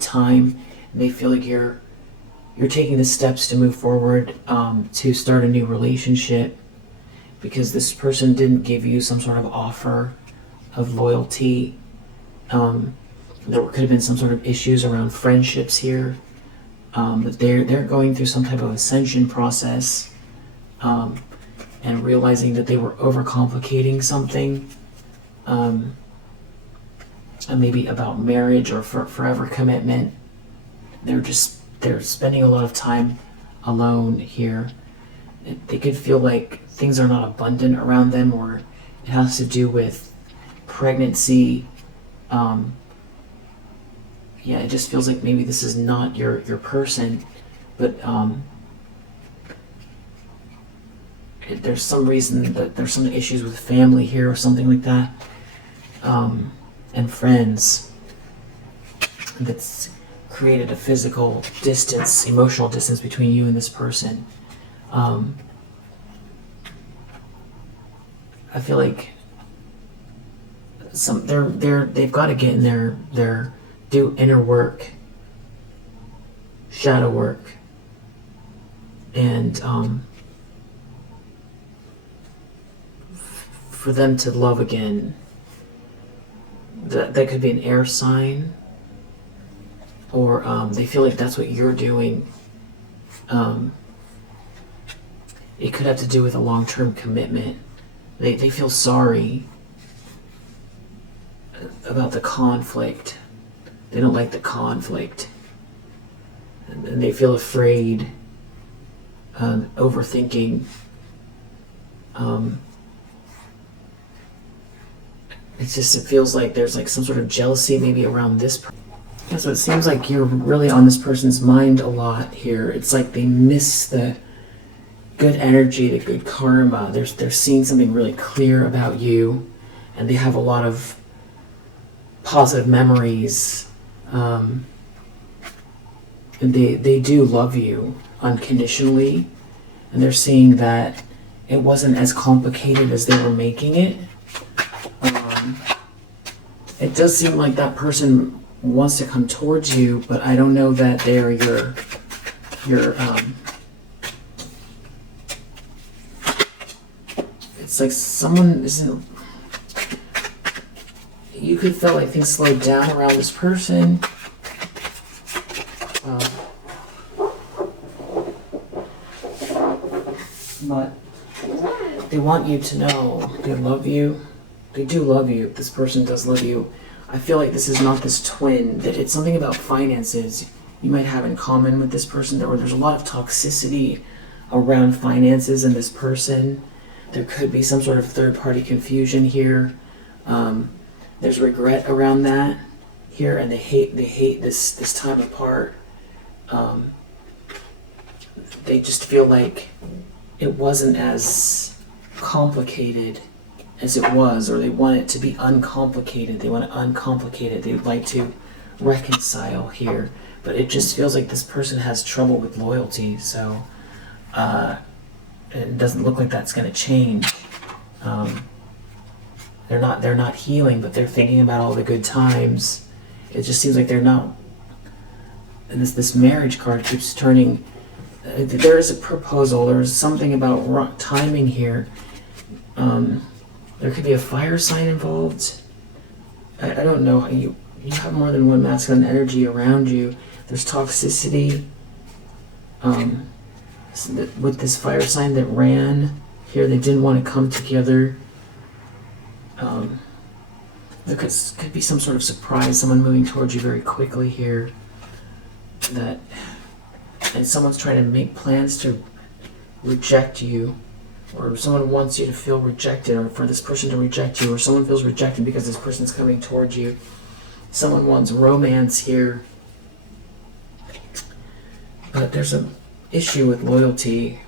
time, and they feel like you're taking the steps to move forward, to start a new relationship, because this person didn't give you some sort of offer of loyalty. There could have been some sort of issues around friendships here. That they're going through some type of ascension process, and realizing that they were overcomplicating something, and maybe about marriage or forever commitment. They're spending a lot of time alone here. They could feel like things are not abundant around them, or it has to do with pregnancy. Yeah, it just feels like maybe this is not your person, but there's some reason that there's some issues with family here or something like that, and friends, that's created a physical distance, emotional distance between you and this person. I feel like they've got to get in their do inner work, shadow work, and for them to love again. That could be an air sign, or they feel like that's what you're doing. It could have to do with a long-term commitment. They feel sorry about the conflict. They don't like the conflict. And they feel afraid, overthinking. It feels like there's like some sort of jealousy maybe around this person. Yeah, so it seems like you're really on this person's mind a lot here. It's like they miss the good energy, the good karma. They're seeing something really clear about you, and they have a lot of positive memories. And they do love you unconditionally, and they're seeing that it wasn't as complicated as they were making it. It does seem like that person wants to come towards you, but I don't know that they're your it's like someone isn't. You could feel like things slowed down around this person. But they want you to know they love you. They do love you. This person does love you. I feel like this is not this twin, that it's something about finances you might have in common with this person, or there's a lot of toxicity around finances in this person. There could be some sort of third-party confusion here. There's regret around that here, and they hate this time apart. They just feel like it wasn't as complicated as it was, or they want it to be uncomplicated. They want it uncomplicated. They would like to reconcile here, but it just feels like this person has trouble with loyalty. So it doesn't look like that's going to change. They're not healing, but they're thinking about all the good times. It just seems like they're not. And this marriage card keeps turning. There is a proposal. There is something about timing here. There could be a fire sign involved. I don't know. You have more than one masculine energy around you. There's toxicity. With this fire sign that ran here, they didn't want to come together. There could be some sort of surprise, someone moving towards you very quickly here. And someone's trying to make plans to reject you, or someone wants you to feel rejected, or for this person to reject you, or someone feels rejected because this person's coming towards you. Someone wants romance here, but there's an issue with loyalty.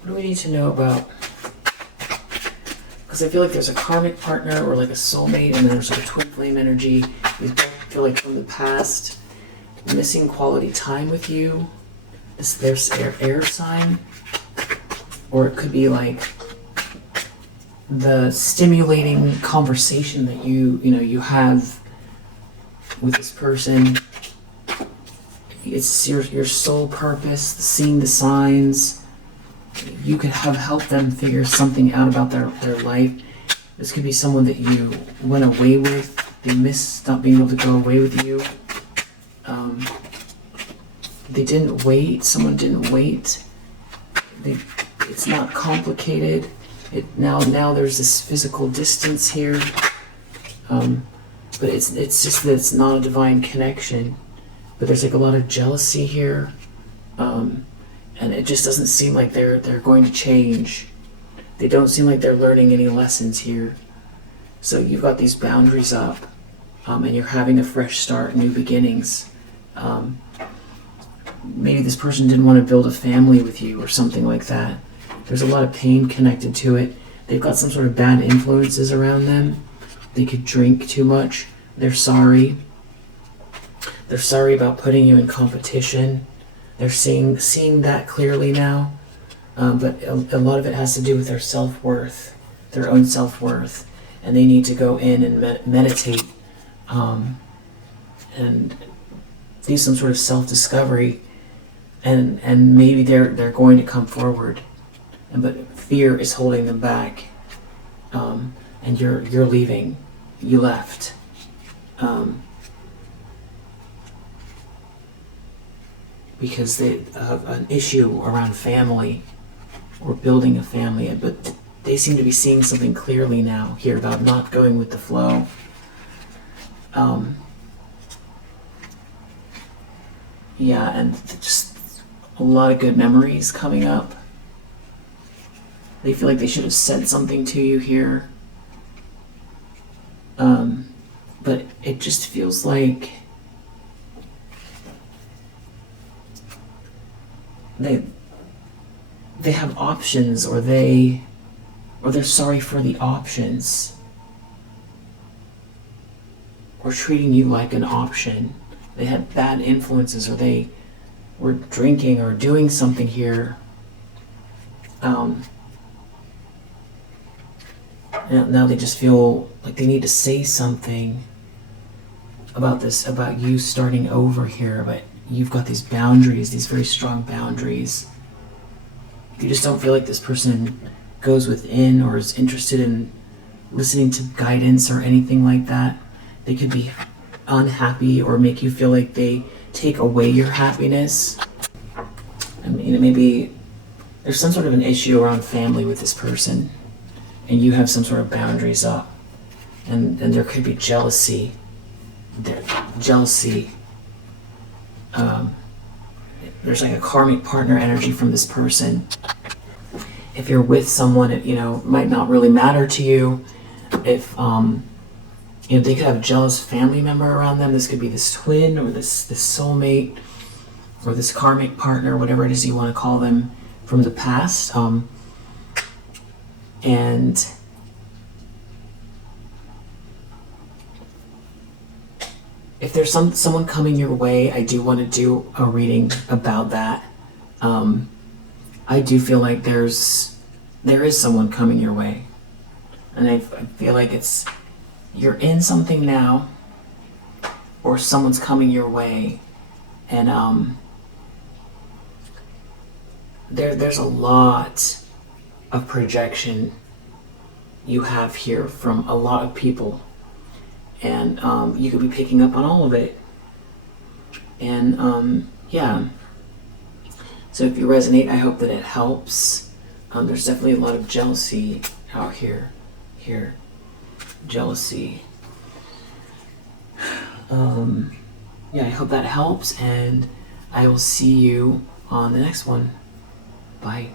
What do we need to know about? Because I feel like there's a karmic partner or like a soulmate, and there's like a twin flame energy. These both feel like from the past, missing quality time with you. There's air sign, or it could be like the stimulating conversation that you have with this person. It's your soul purpose, seeing the signs. You could have helped them figure something out about their life. This could be someone that you went away with. They missed not being able to go away with you. They didn't wait. Someone didn't wait. It's not complicated. Now there's this physical distance here. But it's just that it's not a divine connection. But there's like a lot of jealousy here. And it just doesn't seem like they're going to change. They don't seem like they're learning any lessons here. So you've got these boundaries up, and you're having a fresh start, new beginnings. Maybe this person didn't want to build a family with you or something like that. There's a lot of pain connected to it. They've got some sort of bad influences around them. They could drink too much. They're sorry. They're sorry about putting you in competition. They're seeing that clearly now, but a lot of it has to do with their self-worth, their own self-worth, and they need to go in and meditate and do some sort of self-discovery, and maybe they're going to come forward, but fear is holding them back, and you're leaving. You left. because they have an issue around family or building a family, but they seem to be seeing something clearly now here about not going with the flow. Yeah, and just a lot of good memories coming up. They feel like they should have said something to you here. But it just feels like they have options, or they're sorry for the options, or treating you like an option. They had bad influences, or they were drinking or doing something here. Now they just feel like they need to say something about this, about you starting over here, but you've got these boundaries, these very strong boundaries. You just don't feel like this person goes within or is interested in listening to guidance or anything like that. They could be unhappy or make you feel like they take away your happiness. I mean, maybe there's some sort of an issue around family with this person, and you have some sort of boundaries up, and there could be jealousy. There's like a karmic partner energy from this person. If you're with someone, it might not really matter to you. If they could have a jealous family member around them. This could be this twin, or this soulmate, or this karmic partner, whatever it is you want to call them, from the past. And if there's someone coming your way, I do want to do a reading about that. I do feel like there is someone coming your way, and I feel like you're in something now, or someone's coming your way, and there's a lot of projection you have here from a lot of people. And you could be picking up on all of it. And yeah. So if you resonate, I hope that it helps. There's definitely a lot of jealousy out here. Jealousy. Yeah, I hope that helps, and I will see you on the next one. Bye.